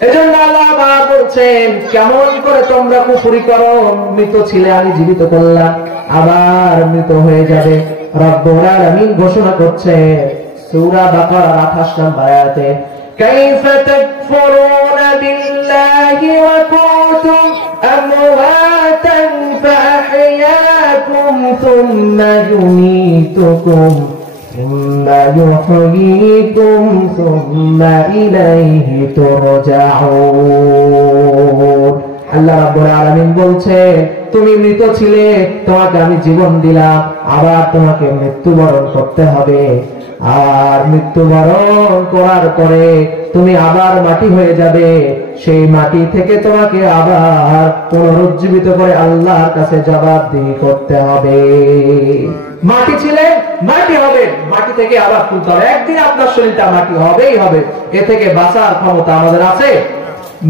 এজন্য আল্লাহ আবার বলছেন, কেমন করে তোমরা কুফরি করো, মৃত ছিলে আমি জীবিত করলাম, আবার মৃত হয়ে যাবে। রব্বুল আলামিন ঘোষণা করছে সূরা বাকারা 28 নম্বর আয়াতে, কাইফা তাকফুরুনা বিল্লাহি ওয়া কুনতুম আমওয়াতান ফাআহইয়াকুম সুম্মা ইউমীতুকুম সুম্মা ইউহয়ীকুম সুম্মা ইলাইহি তুরজাউন। আল্লাহ রাব্বুল আলামিন বলছে, তুমি মৃত ছিলে, তোমাকে আমি জীবন দিলাম, আবার তোমাকে মৃত্যুবরণ করতে হবে। আর মৃত্যুবরণ করার পরে তুমি আবার মাটি হয়ে যাবে। সেই মাটি থেকে তোমাকে আবার পুনরুজ্জীবিত করে আল্লাহর কাছে জবাবদিহি করতে হবে। মাটি ছিলে, মাটি হবে, মাটি থেকে আবার তুলতে হবে। একদিন আপনার শরীরটা মাটি হবেই হবে। এ থেকে বাঁচার ক্ষমতা আমাদের আছে?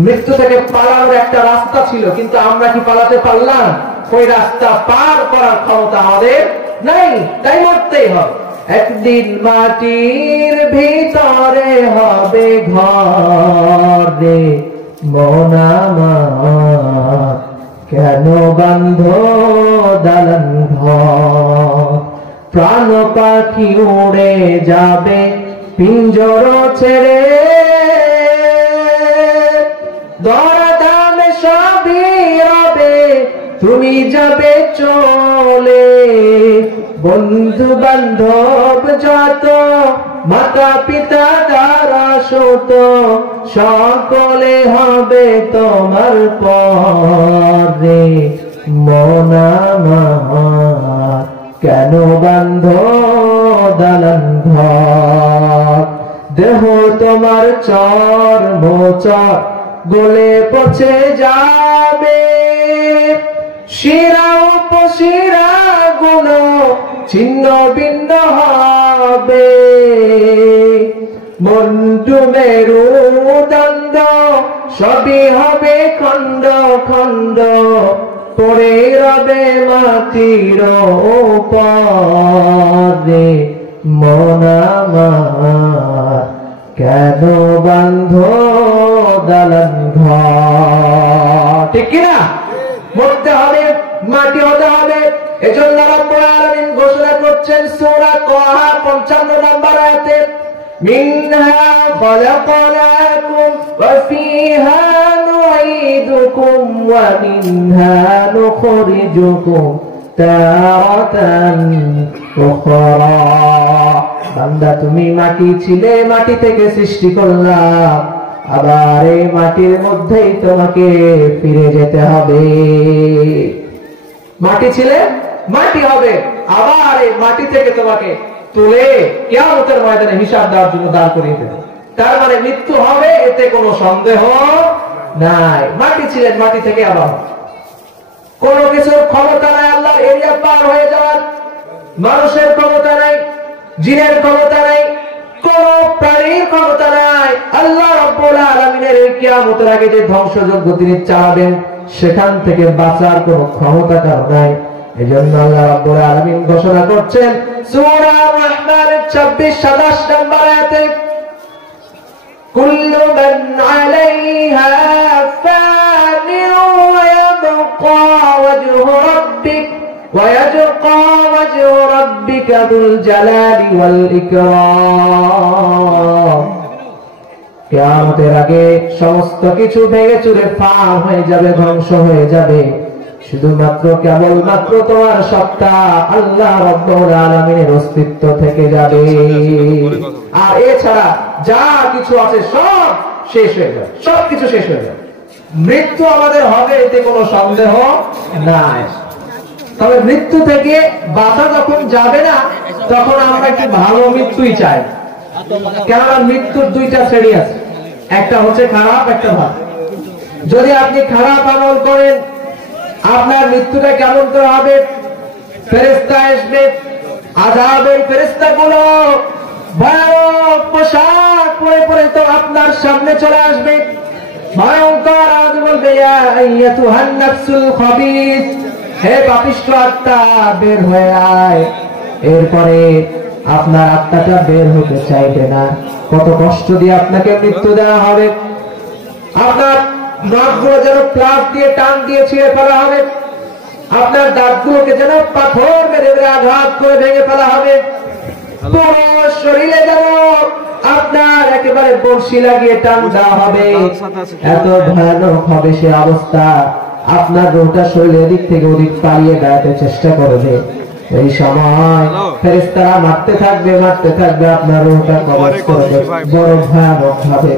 মৃত্যু থেকে পালানোর একটা রাস্তা ছিল, কিন্তু আমরা কি পালাতে পারলাম? ওই রাস্তা পার করার ক্ষমতা আমাদের নাই, তাই মরতেই হবে। একদিন মাটির ভিতরে হবে ঘর রে মন আমার, কেন বান্ধ দালান ঘর, প্রাণ পাখি উড়ে যাবে পিঞ্জর ছেড়ে, দরদামে সবই রবে তুমি যাবে চলে, বন্ধু বান্ধব যত মাতা পিতা দ্বারা শত সকলে হবে তোমার পরে মন আমার, কেন বান্ধ দালান ঘর, দেহ তোমার চর্ম চর গলে পচে যাবে, শিরা উপশিরা গুলো ছিন্ন ভিন্ন হবে, মন্টু মেরুদণ্ড সবই হবে খণ্ড খণ্ড, পড়ে রবে মাটির উপরে মন আমার, কেন বান্ধ দালান ঘর। ঠিক কিনা? মরতে হবে, মাটি হতে হবে, এজন্য রব্বুল আলামিন ঘোষণা করছেন সূরা তাহা 55 নম্বর আয়াতে মিনহা খলাকনাকুম ওয়া ফিহা নুঈদুকুম ওয়া মিনহা নুখরিজুকুম তারাতান উখরা। বান্দা তুমি মাটি ছিলে, মাটি থেকে সৃষ্টি করলাম, আবার এই মাটির মধ্যেই তোমাকে ফিরে যেতে হবে। মাটি ছিলে, মাটি হবে, আবার এই মাটি থেকে তোমাকে তুলে কিয়ামতের ময়দানে হিসাব দেওয়ার জন্য দাঁড় করিয়ে দেবে। তার মানে মৃত্যু হবে, এতে কোনো সন্দেহ নাই। মাটি ছিলেন, মাটি থেকে আবার কোনো কিছুর ক্ষমতা নাই আল্লাহর এরিয়া পার হয়ে যাওয়ার। মানুষের ক্ষমতা নাই, জিনের ক্ষমতা নাই, কোন প্রাণীর ক্ষমতা নাই। আল্লাহ রাব্বুল আলামিনের এই কিয়ামতের আগে যে ধ্বংসযজ্ঞ তিনি চালাবেন, সেখান থেকে বাঁচার কোনো ক্ষমতা কারো নাই। এজন্য আল্লাহ রাব্বুল আলামিন ঘোষণা করছেন সূরা রহমানের 26-27 নম্বর আয়াতে কুল্লু মান আলাইহা ফানিউ ওয়া ইয়াবকা ওয়াজহু রাব্বিক ওয়া ইয়াবকা ওয়াজহু রাব্বিকা যুল জালালি ওয়াল ইকরাম। কিয়ামতের আগে সমস্ত কিছু ভেঙে চুরে ফাঁক হয়ে যাবে, ধ্বংস হয়ে যাবে। শুধুমাত্র কেবলমাত্র তোমার সত্তা আল্লাহ রাব্বুল আলামিনের অস্তিত্ব থেকে যাবে। আর এছাড়া যা কিছু আছে সব শেষ হয়ে যাবে, সবকিছু শেষ হয়ে যাবে। মৃত্যু আমাদের হবে, এতে কোনো সন্দেহ নাই। তবে মৃত্যু থেকে বাঁচা যখন যাবে না, তখন আমরা একটু ভালো মৃত্যুই চাই। কেননা মৃত্যুর দুইটা শ্রেণী আছে, একটা হচ্ছে খারাপ, একটা ভালো। যদি আপনি খারাপ আমল করেন, আপনার মৃত্যুটা কেমন করে হবে? ফেরেশতা আসবে, আযাবের ফেরেশতাগুলো ভয়ানক পোশাক পরে পরে তো আপনার সামনে চলে আসবে। ভয়ঙ্কর আওয়াজ বলবে, ইয়া আইয়াতুহান নাফসুল খাবিস, হে পাপিষ্ঠ আত্মা বের হয়ে আয়। এরপরে আপনার আত্মাটা বের হতে চাইবে না। কত কষ্ট দিয়ে আপনাকে মৃত্যু দেওয়া হবে। আপনার নাকগুলো যেন প্লাস দিয়ে টান দিয়ে ছিঁড়ে ফেলা হবে, আপনার দাঁতগুলোকে যেন পাথর মেরে মেরে আঘাত করে ভেঙে ফেলা হবে। পুরো শরীরে যেন আপনার একেবারে বড়শি লাগিয়ে টান দেওয়া হবে। এত ভয়ানক হবে সে অবস্থা, আপনার রূহটা শরীরের দিক থেকে ওদিক পালিয়ে বেড়াতে চেষ্টা করবে। এই সময় ফেরেশতারা মারতে থাকবে, মারতে থাকবে, আপনার রূহটা কবজ করবে বড় ভয়ানক ভাবে।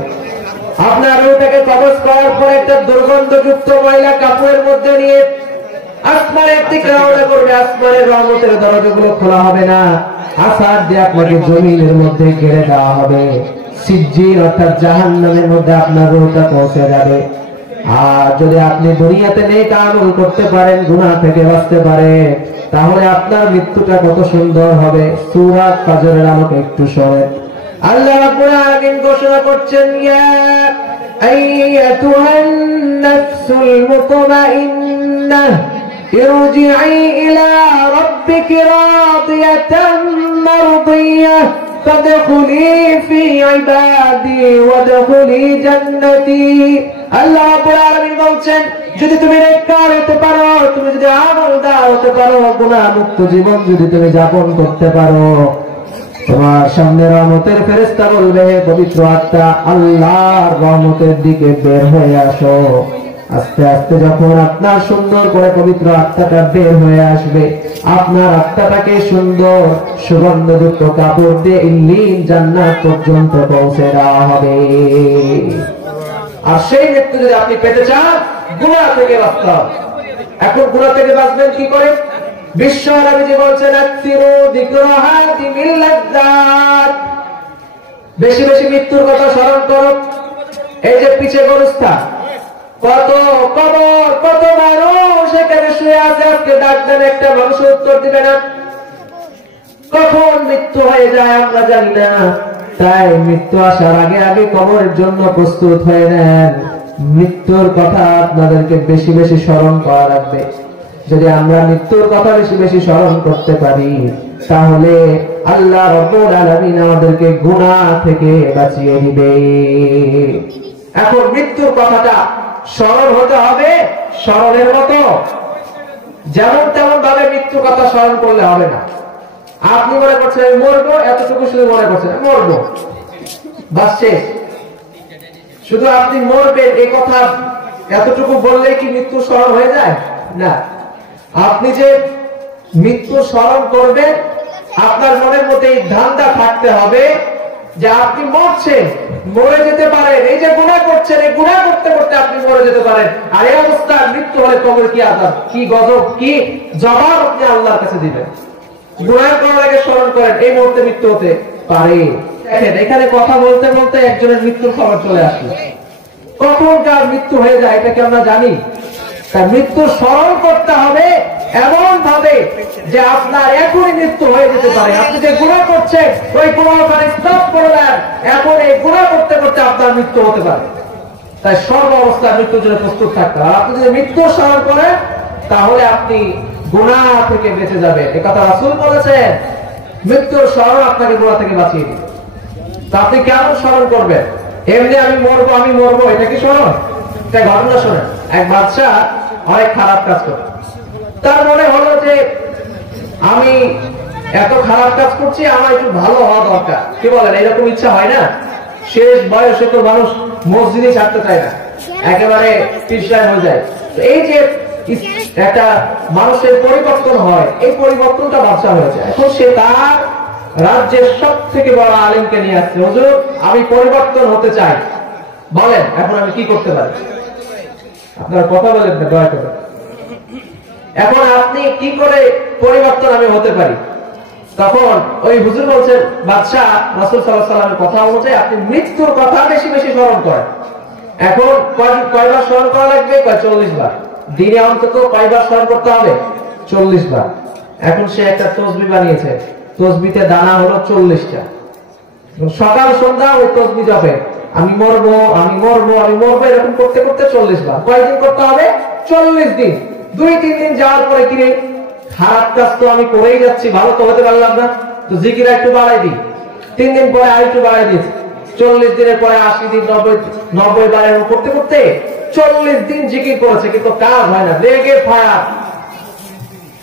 আপনার রূহটাকে কবজ করার পর একটা দুর্গন্ধযুক্ত ময়লা কাপড়ের মধ্যে নিয়ে আসমানের দিকে রওনা করবে। আসমানের রহমতের দরজাগুলো খোলা হবে না, আসার দিয়ে আপনাকে জমিনের মধ্যে ঘিরে দেওয়া হবে। সিজ্জিন অর্থাৎ জাহান্নামের মধ্যে আপনার রূহটা পৌঁছে যাবে। আর যদি আপনি দুনিয়াতে নেক আমল করতে পারেন, গুনাহ থেকে বাঁচতে পারেন, তাহলে আপনার মৃত্যুটা কত সুন্দর হবে। সূরা ফাজরের আলোকে একটু শোনেন। আল্লাহ রাব্বুল আলামিন ঘোষণা করছেন, ইয়া আইয়াতুহান নাফসুল মুতমাইন্নাহ ইরজিই ইলা রাব্বিকি রাদিয়াতাম মারদিয়াহ ফাদখুলি ফি ইবাদি ওয়াদখুলি জান্নাতি। আল্লাহ রাব্বুল আলামিন বলছেন, যদি তুমি নেককার হতে পারো, তুমি যদি আমলদার হতে পারো, গুনাহ মুক্ত জীবন যদি তুমি যাপন করতে পারো, তোমার সামনে রহমতের ফেরেশতা বলবে, পবিত্র আত্মা আল্লাহর রহমতের দিকে বের হয়ে আসো। আস্তে আস্তে যখন আপনার সুন্দর করে পবিত্র আত্মাটা বের হয়ে আসবে, আপনার আত্মাটাকে সুন্দর সুগন্ধযুক্ত কাপড় দিয়ে ইল্লিন জান্নাত পর্যন্ত পৌঁছে দেওয়া হবে। আর সেই মৃত্যু যদি আপনি পেতে চান, গুনাহ থেকে বাঁচতে হবে। এখন গুনাহ থেকে বাঁচবেন কি করে? বিশ্ব নবীজি বলছেন, আকসিরু যিকরাহাতি মিন লাযযাত, বেশি বেশি মৃত্যুর কথা স্মরণ করো। এই যে পিছে গোরস্থান, কত কবর, কত মানুষ এখানে শুয়ে আছে, আজকে ডাক দেন একটা মানুষ উত্তর দিবে না। কখন মৃত্যু হয়ে যায় আমরা জানি না, তাই মৃত্যু আসার আগে আগে কবরের জন্য প্রস্তুত হয়ে নেন। মৃত্যুর কথা আপনাদেরকে বেশি বেশি স্মরণ করা লাগবে। যদি আমরা মৃত্যুর কথা বেশি বেশি স্মরণ করতে পারি, তাহলে আল্লাহ রাব্বুল আলামিন আমাদেরকে গুনাহ থেকে বাঁচিয়ে দিবে। এখন মৃত্যুর কথাটা স্মরণ হতে হবে স্মরণের মতো। যেমন তেমন ভাবে মৃত্যুর কথা স্মরণ করলে হবে না। আপনি মনে করছেন আমি মরবো, এতটুকু শুধু মনে করছেন মরবো, বাস শেষ। শুধু আপনি মরবেন এই কথা এতটুকু বললে কি মৃত্যু স্মরণ হয়ে যায়? না। আপনি যে মৃত্যু স্মরণ করবেন, আপনার মনের মধ্যে এই ধান্দা থাকতে হবে যে আপনি মরছেন, মরে যেতে পারেন। এই যে গুনাহ করছেন, এই গুনাহ করতে করতে আপনি মরে যেতে পারেন। আর এই অবস্থায় মৃত্যু হলে কবর কি আযাব, কি গজব, কি জবাব আপনি আল্লাহর কাছে দিবেন। গুনাহ করার আগে স্মরণ করেন এই মুহূর্তে মৃত্যু হতে পারে। দেখেন এখানে কথা বলতে বলতে একজনের মৃত্যুর খবর চলে আসলো। কখন কার মৃত্যু হয়ে যায় এটা কি আমরা জানি? তার মৃত্যু স্মরণ করতে হবে এমন ভাবে যে আপনার এখনই মৃত্যু হয়ে যেতে পারে। আপনি যে গুনাহ করছেন ওই গুনাহটা স্টপ করে দেন, এখন এই গুনাহ করতে করতে আপনার মৃত্যু হতে পারে। তাই সর্ব অবস্থায় মৃত্যুর জন্য প্রস্তুত থাকতে হবে। আপনি যদি মৃত্যু স্মরণ করেন তাহলে আপনি গুনাহ থেকে বেঁচে যাবেন। এই কথা রাসূল বলেছেন, মৃত্যুর স্মরণ আপনাকে গুনাহ থেকে বাঁচিয়ে দিবে। তা আপনি কেমন স্মরণ করবেন? এমনি আমি মরবো এটা কি স্মরণ? একটা ঘটনা শোনেন। এক বাদশা অনেক খারাপ কাজ করে, তার মনে হলো যে আমি এত খারাপ কাজ করছি, আমার একটু ভালো হওয়া দরকার। কি বলেন, এরকম ইচ্ছা হয় না? শেষ বয়সে তো মানুষ মসজিদে ছাড়তে চায় না, একেবারে পিছলায় হয়ে যায়। এই যে একটা মানুষের পরিবর্তন হয়, এই পরিবর্তনটা বাদশা হয়েছে। এখন সে তার রাজ্যের সব থেকে বড় আলেমকে নিয়ে আসছে, হুজুর আমি পরিবর্তন হতে চাই, বলেন এখন আমি কি করতে পারি? আপনার কথা বলেন না দয়া করে। এখন আপনি কি করে পরিবর্তন আমি হতে পারি? তখন ওই হুজুর বলছেন, বাদশা রাসূল সাল্লাল্লাহু আলাইহি ওয়াসাল্লামের কথা অনুযায়ী আপনি মৃত্যুর কথা বেশি বেশি স্মরণ করেন। এখন কয়বার স্মরণ করা লাগবে? 40 বার। দিনে অন্তত কয়বার স্মরণ করতে হবে? 40 বার। এখন সে একটা তসবিহ বানিয়েছে, তসবিতে দানা হলো 40টা। সকাল সন্ধ্যা ওই তসবিহ জপে, আমি মরবো এরকম করতে করতে 40 বার। কয়দিন করতে হবে? 40 দিন। 2-3 দিন যাওয়ার পরে কিরে খারাপ কাজ তো আমি করেই যাচ্ছি, ভালো তো হতে পারলাম না, তো জিকির একটু বাড়াই দিই। 3 দিন পরে আর একটু বাড়াই দিই, 40 দিনের পরে 80 দিন, 90 বার এরকম করতে করতে 40 দিন জিকির করেছে, কিন্তু কাজ হয় না, লেগে ফায়ার।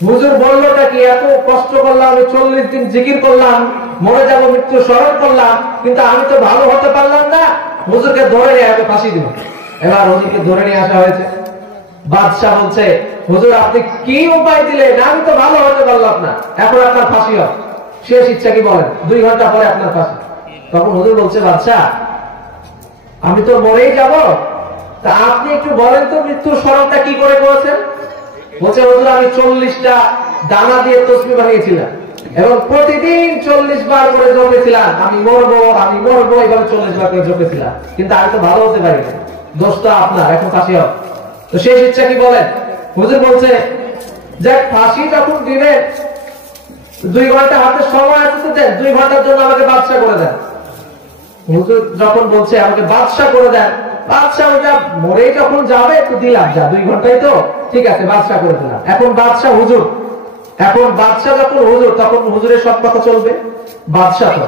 হুজুর বললোটা কি, এত কষ্ট করলাম, আমি 40 দিন জিকির করলাম, মরে যাবো, মৃত্যু স্মরণ করলাম, কিন্তু আমি তো ভালো হতে পারলাম না। হুজুরকে ধরে নিয়ে আগে ফাঁসি দিল। এবার হুজুরকে ধরে নিয়ে আসা হয়েছে। বাদশা বলছে, হুজুর আপনি কি উপায় দিলেন, আমি তো ভালো হতে পারলাম না, এখন আপনার ফাঁসি হোক। শেষ ইচ্ছা কি বলেন? 2 ঘন্টা পরে আপনার ফাঁসি। তখন হুজুর বলছে, বাদশা আমি তো মরেই যাব, তা আপনি একটু বলেন তো মৃত্যুর স্মরণটা কি করে করেছেন? বলছে, হুজুর আমি 40টা দানা দিয়ে তসবিহ বানিয়েছিলাম এবং প্রতিদিন 40 বার করে জপেছিলাম, আমি মরবো এইভাবে 40 বার করে জপেছিলাম, কিন্তু আমি তো ভালো হতে পারি না, দোষ তো আপনার, এখন ফাঁসি হোক। তো শেষ ইচ্ছা কি বলেন? হুজুর বলছে, যাক ফাঁসি যখন দিবেন 2 ঘন্টা হাতে সময় আছে তো দেন, 2 ঘন্টার জন্য আমাকে বাদশা করে দেন। হুজুর যখন বলছে আমাকে বাদশা করে দেন, বাদশা ওটা মরে যখন যাবে তো দিলাম, যা 2 ঘন্টাই তো, ঠিক আছে বাদশা করে দিলাম। এখন বাদশা হুজুর, এখন বাদশা যখন হুজুর, তখন হুজুরের সব কথা চলবে। বাদশা তো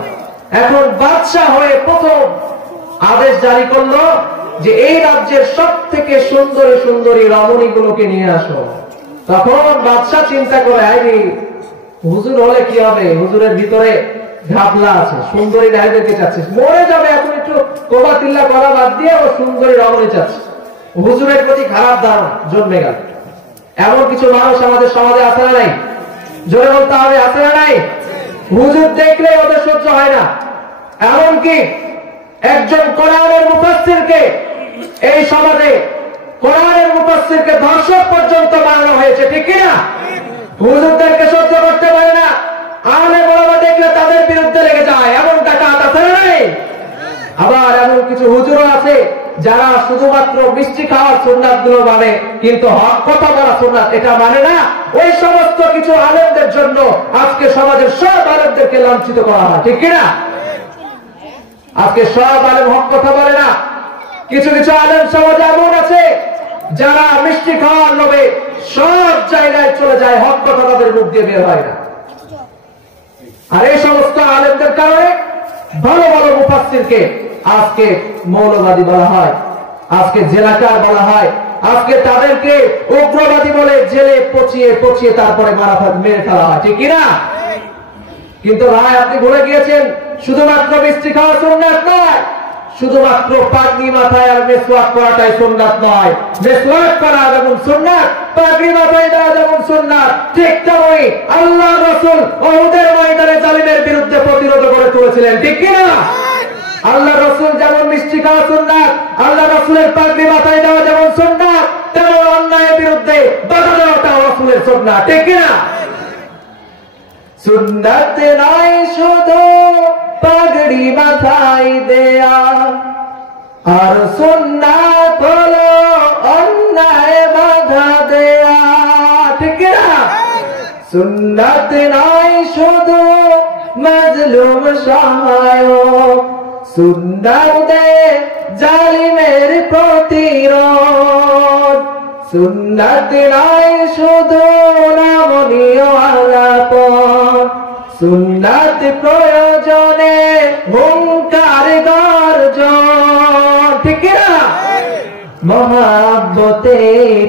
এখন বাদশা হয়ে প্রথম আদেশ জারি করলো যে এই রাজ্যের সব থেকে সুন্দরী সুন্দরী রমণী গুলোকে নিয়ে আসো। তখন বাদশা চিন্তা করে, আরে হুজুর হলে কি হবে, হুজুরের ভিতরে ঘাবলা আছে, সুন্দরী নারী দেখতে চাচ্ছে, মরে যাবে, এখন একটু কোবা তিল্লা করা বাদ দিয়ে ও সুন্দরী রমণী চাচ্ছে। হুজুরের প্রতি খারাপ ধারণা জন্মে গেল। এমন কিছু মানুষ আমাদের সমাজে আছে না নাই? জোরে বলতে হবে, আছে না নাই? হুজুর দেখলে ওদের সহ্য হয় না। এমনকি একজন কোরআনের মুফাসসিরকে এই সমাজে, কোরআনের মুফাসসিরকে ধর্ষক পর্যন্ত বানানো হয়েছে, ঠিক কি না? হুজুরদেরকে সহ্য করতে পারে না, আলেম ওলামা দেখলে তাদের বিরুদ্ধে লেগে যায়, এমন টাকা আছে না নাই? আবার এমন কিছু হুজুরও আছে যারা শুধুমাত্র মিষ্টি খাওয়ার সুন্নাত গুলো মানে, কিন্তু হক কথা বলা সুন্নাত এটা মানে না। ওই সমস্ত কিছু আলেমদের জন্য আজকে সমাজের সব আলেমদেরকে লাঞ্ছিত করা হয়, ঠিক কিনা? আজকে সব আলেম হক কথা বলে না। কিছু কিছু আলেম সমাজে এমন আছে যারা মিষ্টি খাওয়ার লোভে সব জায়গায় চলে যায়, হক কথা তাদের মুখ দিয়ে বের হয় না। আর এই সমস্ত আলেমদের কারণে ভালো ভালো মুফাসসিরকে আজকে মৌলবাদী বলা হয়, আজকে জেনাকার বলা হয়, আজকে তাদেরকে উগ্রবাদী বলে জেলে পচিয়ে পচিয়ে তারপরে মেরে ফেলা হয়, ঠিক কিনা? কিন্তু ভাই আপনি ভুলে গিয়েছেন শুধুমাত্র মিষ্টি খাওয়া সুন্নাত নয়, শুধুমাত্র পাগড়ি মাথায় আর মেসওয়াক করাটাই সুন্নাত নয়। মেসওয়াক করা যেমন সুন্নাত, পাগড়ি মাথায় দেওয়া যেমন সুন্নাত, ঠিক তেমনি আল্লাহ রাসূল উহুদের ময়দানে জালিমের বিরুদ্ধে প্রতিরোধ করে তুলেছিলেন, ঠিক কিনা? আল্লাহ রাসূল যেমন মিষ্টি খাওয়া সুন্নাত, আল্লাহ রাসূলের পাগড়ি মাথায় দেওয়া যেমন সুন্নাত, তেমন অন্যায়ের বিরুদ্ধে বাধা দেওয়াটাও রাসূলের সুন্নাত, ঠিক কিনা? সুন্নাত নয় শুধু পাগড়ি মাথায় দেয়া, আর সুন্নাত হলো অন্যায় বাধা দেয়া, ঠিক না? সুন্নাত নয় শুধু মাজলুম সহায়ক, সুন্নাত জালিমের প্রতিরোধ। সুন্নাত নয় শুধু নামনীয় আলাপন, সুন্নাত প্রয়োজনে হুঙ্কার গর্জন, ঠিক না? মহাব্বতে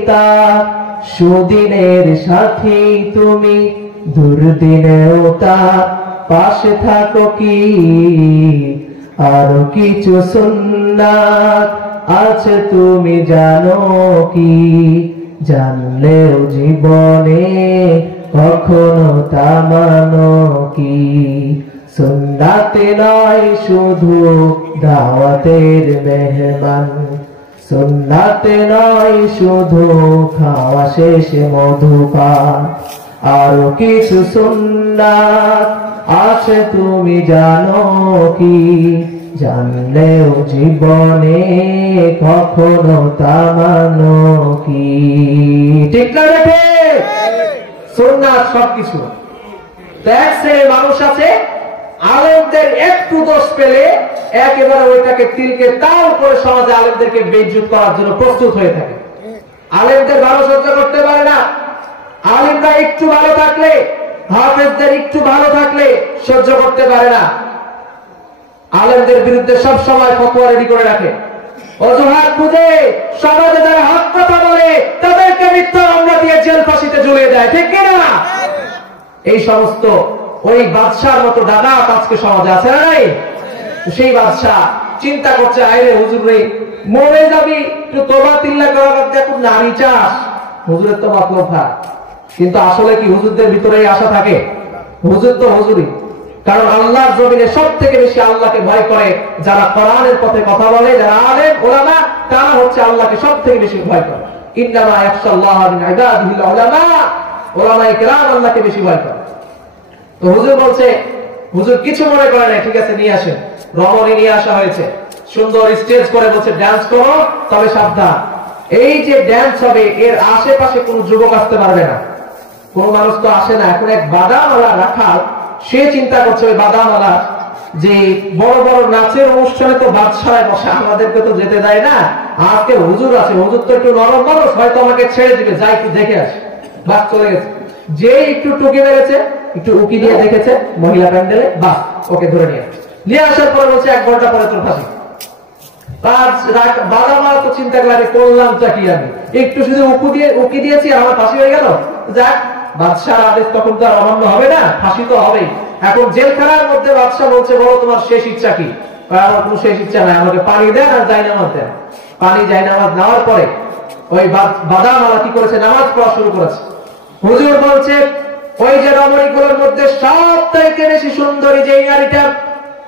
তার সুদিনের সাথী তুমি, দুর্দিনেও তার পাশে থাকো কি? আরো কিছু সুন্নাত আছে তুমি জানো কি? জানলেও জীবনে কখনো তা মানো কি? সুন্নাত নয় শুধু দাওয়াতের মেহমান, সুন্নাত নয় শুধু খাওয়া শেষে মধুপান, আরো কিছু সুন্নাত আছে তুমি জানো কি? জানলেও জীবনে কখনো তা মানো কি? ঠিক না রেখে সুন্নাত সবকিছু। এক শ্রেণীর মানুষ আছে আলেমদের একটু দোষ পেলে একেবারে ওইটাকে তিলকে তাল করে সমাজে আলেমদেরকে বেইজ্জত করার জন্য প্রস্তুত হয়ে থাকে। আলেমদের ভালো সহ্য করতে পারে না। আলেমরা একটু ভালো থাকলে, হাফেজদের একটু ভালো থাকলে সহ্য করতে পারে না। আলেমদের বিরুদ্ধে সব সময় ফতোয়া রেডি করে রাখে, অজুহাত খুঁজে সমাজে যারা হক কথা বলে তাদেরকে মিথ্যা মামলা দিয়ে জেল ফাঁসিতে ঝুলিয়ে দেয়, ঠিক কিনা? এই সমস্ত ওই বাদশার মতো ডাকাত আজকে সমাজে আছে না নাই? সেই বাদশা চিন্তা করছে, আইরে হুজুর রে মরে যাবি, একটু তোবা তিল্লা করার বাদ দিয়ে নারী চাস, হুজুরের তো মতলব না। কিন্তু আসলে কি হুজুরদের ভিতরে আশা থাকে? হুজুর তো হুজুরই, কারণ আল্লাহর জমিনে সব থেকে বেশি আল্লাহকে ভয় করে যারা কোরআনের পথে কথা বলে, যারা আলেম ওলামা, তারা হচ্ছে আল্লাহকে সব থেকে বেশি ভয় করে। ইন্নামা ইয়াখশাল্লাহ মিন ইবাদিহিল উলামা, ওলামায়ে কেরাম আল্লাহকে বেশি ভয় করে। তো হুজুর বলছে, হুজুর কিছু মনে করে না, ঠিক আছে নিয়ে আসেন। রমণী নিয়ে আসা হয়েছে, সুন্দর স্টেজ করে বলছে ডান্স করো, তবে সাবধান, এই যে ডান্স হবে এর আশেপাশে কোন যুবক আসতে পারবে না, কোন মানুষ তো আসে না। এখন এক বাদামওয়ালা রাখাল, সে চিন্তা করছে ওই বাদামওয়ালা যে বড় বড় নাচের অনুষ্ঠানে তো বাদশায় বসে, আমাদেরকে তো যেতে দেয় না, আজকে হুজুর আছে, হুজুর তো একটু নরম মানুষ, হয়তো আমাকে ছেড়ে দিবে, যাই একটু দেখে আসে। বাস চলে গেছে, যে একটু টুকি মেরেছে, একটু উকি দিয়ে দেখেছে মহিলা প্যান্ডেলে, বাস ওকে ধরে নিয়ে আসার পরে বলছে 1 ঘন্টা পরে তোর ফাঁসি। বাদামওয়ালা তো চিন্তা করে করলামটা কি, আমি একটু শুধু উকি দিয়েছি আমার ফাঁসি হয়ে গেল। যাক, বাদশার আদেশ তখন তো আর অমান্য হবে না, ফাঁসি তো হবেই। এখন জেলখানার মধ্যে বাদশা বলছে, বলো তোমার শেষ ইচ্ছা কি? আমার কোনো শেষ ইচ্ছা নাই, আমাকে পানি দেন আর জায়নামাজ দেন। পানি জায়নামাজ নেওয়ার পরে ওই বাদামওয়ালা কি করেছে, নামাজ পড়া শুরু করেছে। হুজুর বলছে, ওই যে রমণীগুলোর মধ্যে সব থেকে বেশি সুন্দরী যে নারীটা,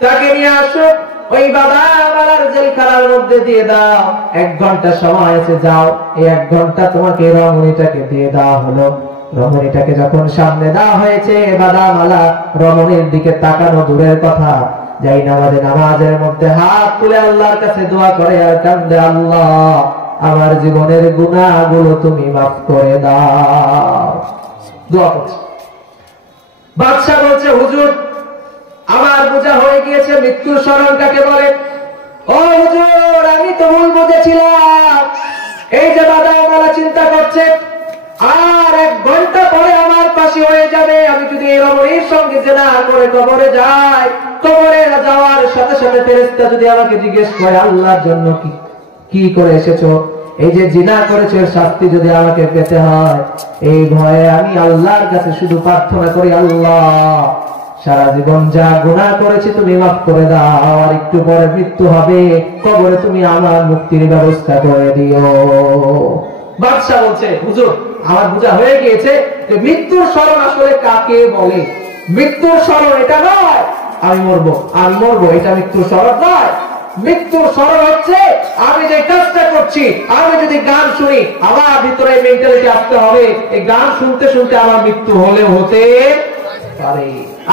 তাকে নিয়ে আসো, ওই বাদামওয়ালার জেলখানার মধ্যে দিয়ে দাও। 1 ঘন্টা সময় আছে, যাও, এই 1 ঘন্টা তোমাকে রমণীটাকে দিয়ে দেওয়া হলো। রমণীটাকে যখন সামনে দেওয়া হয়েছে, বাদামওয়ালা রমণীর দিকে তাকানো দূরের কথা, যাই নামাজের মধ্যে হাত তুলে আল্লাহর কাছে দোয়া করে আর কান্দে, আল্লাহ আমার জীবনের গুনাহগুলো তুমি মাফ করে দাও, দোয়া করছে। বাদশা বলছে, হুজুর আমার বোঝা হয়ে গিয়েছে, মৃত্যুর স্মরণ কাকে বলে? ও হুজুর, আমি তো ভুল বুঝেছিলাম। এই যে বাদামওয়ালা চিন্তা করছে আর 1 ঘন্টা পরে আমার ফাঁসি হয়ে যাবে, আমি যদি এই রমণীর সঙ্গে জিনা করে কবরে যাই, কবরে যাওয়ার সাথে সাথে ফেরেশতা যদি আমাকে জিজ্ঞেস করে আল্লাহর জন্য কি করে এসেছো, এই যে জিনা করেছে এর শাস্তি যদি আমাকে পেতে হয়, এই ভয়ে আমি আল্লাহর কাছে শুধু প্রার্থনা করি, আল্লাহ সারা জীবন যা গুনাহ করেছি তুমি মাফ করে দাও, আর একটু পরে মৃত্যু হবে, কবরে তুমি আমার মুক্তির ব্যবস্থা করে দিও। বাদশা বলছে, হুজুর আমার বোঝা হয়ে গিয়েছে যে মৃত্যুর স্মরণ আসলে কাকে বলে। মৃত্যুর স্মরণ এটা নয় আমি মরবো, এটা মৃত্যুর স্মরণ নয়। মৃত্যুর স্মরণ হচ্ছে আমি যে কাজটা করছি, আমি যদি গান শুনি আমার ভিতরে মেন্টালিটি আসতে হবে এই গান শুনতে শুনতে আমার মৃত্যু হলেও হতে পারে।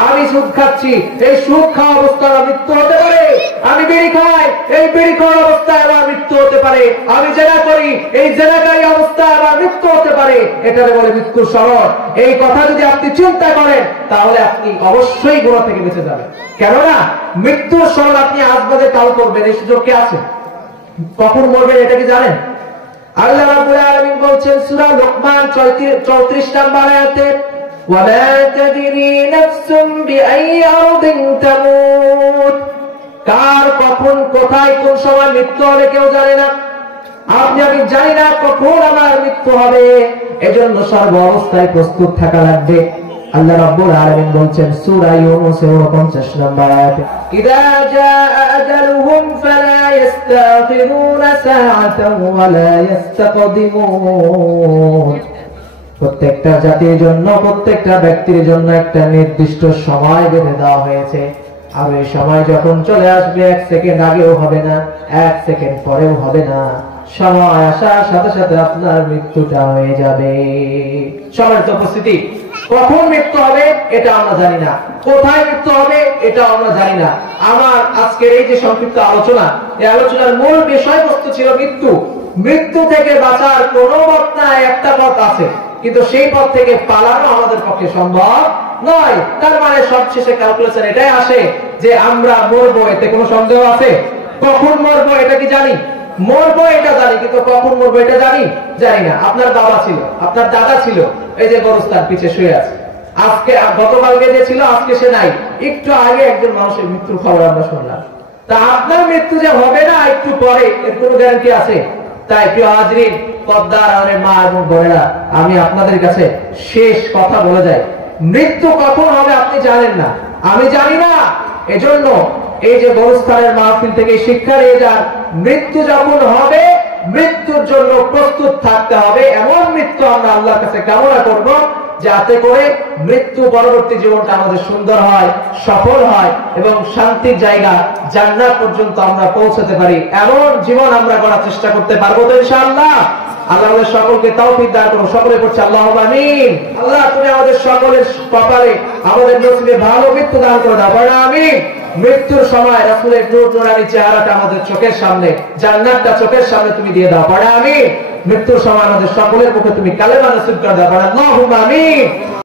আমি সুদ খাচ্ছি, এই সুদ খাওয়া অবস্থায় আমার মৃত্যু হতে পারে। আমি বিড়ি খাই, এই বিড়ি খাওয়ার অবস্থায় আমার মৃত্যু হতে পারে। আমি জেনা করি, এই জেনাকারী অবস্থায় আমার মৃত্যু হতে পারে। এটাকে বলে মৃত্যুর স্মরণ। এই কথা যদি আপনি চিন্তা করেন তাহলে আপনি অবশ্যই গুনাহ থেকে বেঁচে যাবেন। কেননা মৃত্যুর স্মরণ আপনি আজ বাদে কাল করবেন, এই সুযোগ কি আছে? কখন মরবেন এটা কি জানেন? আল্লাহ রাব্বুল আলামিন বলছেন সূরা লোকমান 34 নম্বর আয়াতে, وَلَا تَدْرِي نَفْسٌ بِأَيِّ أَرْضٍ تَمُوتُ, কার কখন কোথায় কোন সময় মৃত্যু হবে কেউ জানে না। আমি জানি না কখন আমার মৃত্যু হবে, এজন্য সর্ব অবস্থায় প্রস্তুত থাকা লাগবে। আল্লাহ রাব্বুল আলামিন বলছেন সূরা ইউনূস 49 নম্বর আয়াতে, ইযা জাআ আজালুহুম ফালা ইস্তাখিরুনা সাআতান ওয়া লা ইস্তাকদিমুন। প্রত্যেকটা জাতির জন্য, প্রত্যেকটা ব্যক্তির জন্য একটা নির্দিষ্ট সময় বেঁধে দেওয়া হয়েছে, আর এই সময় যখন চলে আসবে 1 সেকেন্ড আগেও হবে না, 1 সেকেন্ড পরেও হবে না। সময় আসার সাথে সাথে আপনার মৃত্যুটা হয়ে যাবে। সময়ের তো উপস্থিতি, কখন মৃত্যু হবে এটা আমরা জানি না, কোথায় মৃত্যু হবে এটা আমরা জানি না। আমার আজকের এই যে সংক্ষিপ্ত আলোচনা, এই আলোচনার মূল বিষয়বস্তু ছিল মৃত্যু। মৃত্যু থেকে বাঁচার কোনো পথ নাই, একটা পথ আছে, কিন্তু সেই পথ থেকে পালানো আমাদের পক্ষে সম্ভব নয়। তার মানে সবশেষে ক্যালকুলেশন এটাই আসে যে আমরা মরবো, এতে কোনো সন্দেহ আছে? কখন মরবো এটা কি জানি? মরবো এটা জানি, কিন্তু কখন মরবো এটা জানি না। আপনার বাবা ছিল, আপনার দাদা ছিল, এই যে গোরস্থান পিছে শুয়ে আছে, আজকে গতকালকে যে ছিল আজকে সে নাই। একটু আগে একজন মানুষের মৃত্যুর খবর আমরা শুনলাম। তা আপনার মৃত্যু যে হবে না একটু পরে, এর কোনো গ্যারান্টি আছে? তাই প্রিয় হাজরিন, পর্দার আড়ালের মা এবং বোনেরা, আমি আপনাদের কাছে শেষ কথা বলে যাই, মৃত্যু কখন হবে আপনি জানেন না, আমি জানি না। এজন্য এই যে গোরস্থানের মাহফিল থেকে শিক্ষা নিয়ে যান, মৃত্যু যখন হবে মৃত্যুর জন্য প্রস্তুত থাকতে হবে। এমন মৃত্যু আমরা আল্লাহর কাছে কামনা করব যাতে করে মৃত্যু পরবর্তী জীবনটা আমাদের সুন্দর হয়, সফল হয় এবং শান্তির জায়গা জান্নাত পর্যন্ত আমরা পৌঁছাতে পারি। এমন জীবন আমরা করার চেষ্টা করতে পারবো তো ইনশাআল্লাহ? আল্লাহ আমাদের সকলকে তৌফিক দান করুন। সকলে পড়ছে আল্লাহুম্মা আমিন। আল্লাহ তুমি আমাদের সকলের কপালে, আমাদের নসিবে ভালো মৃত্যু দান করে দাও, বলো আমিন। মৃত্যুর সময় রাসূলের নূর নূরানী চেহারাটা আমাদের চোখের সামনে, জান্নাতটা চোখের সামনে তুমি দিয়ে দাও, বলো আমিন। মৃত্যুর সময় আমাদের সকলের মুখে তুমি কালেমা নসিব করে দাও, বলো আল্লাহুম্মা আমিন।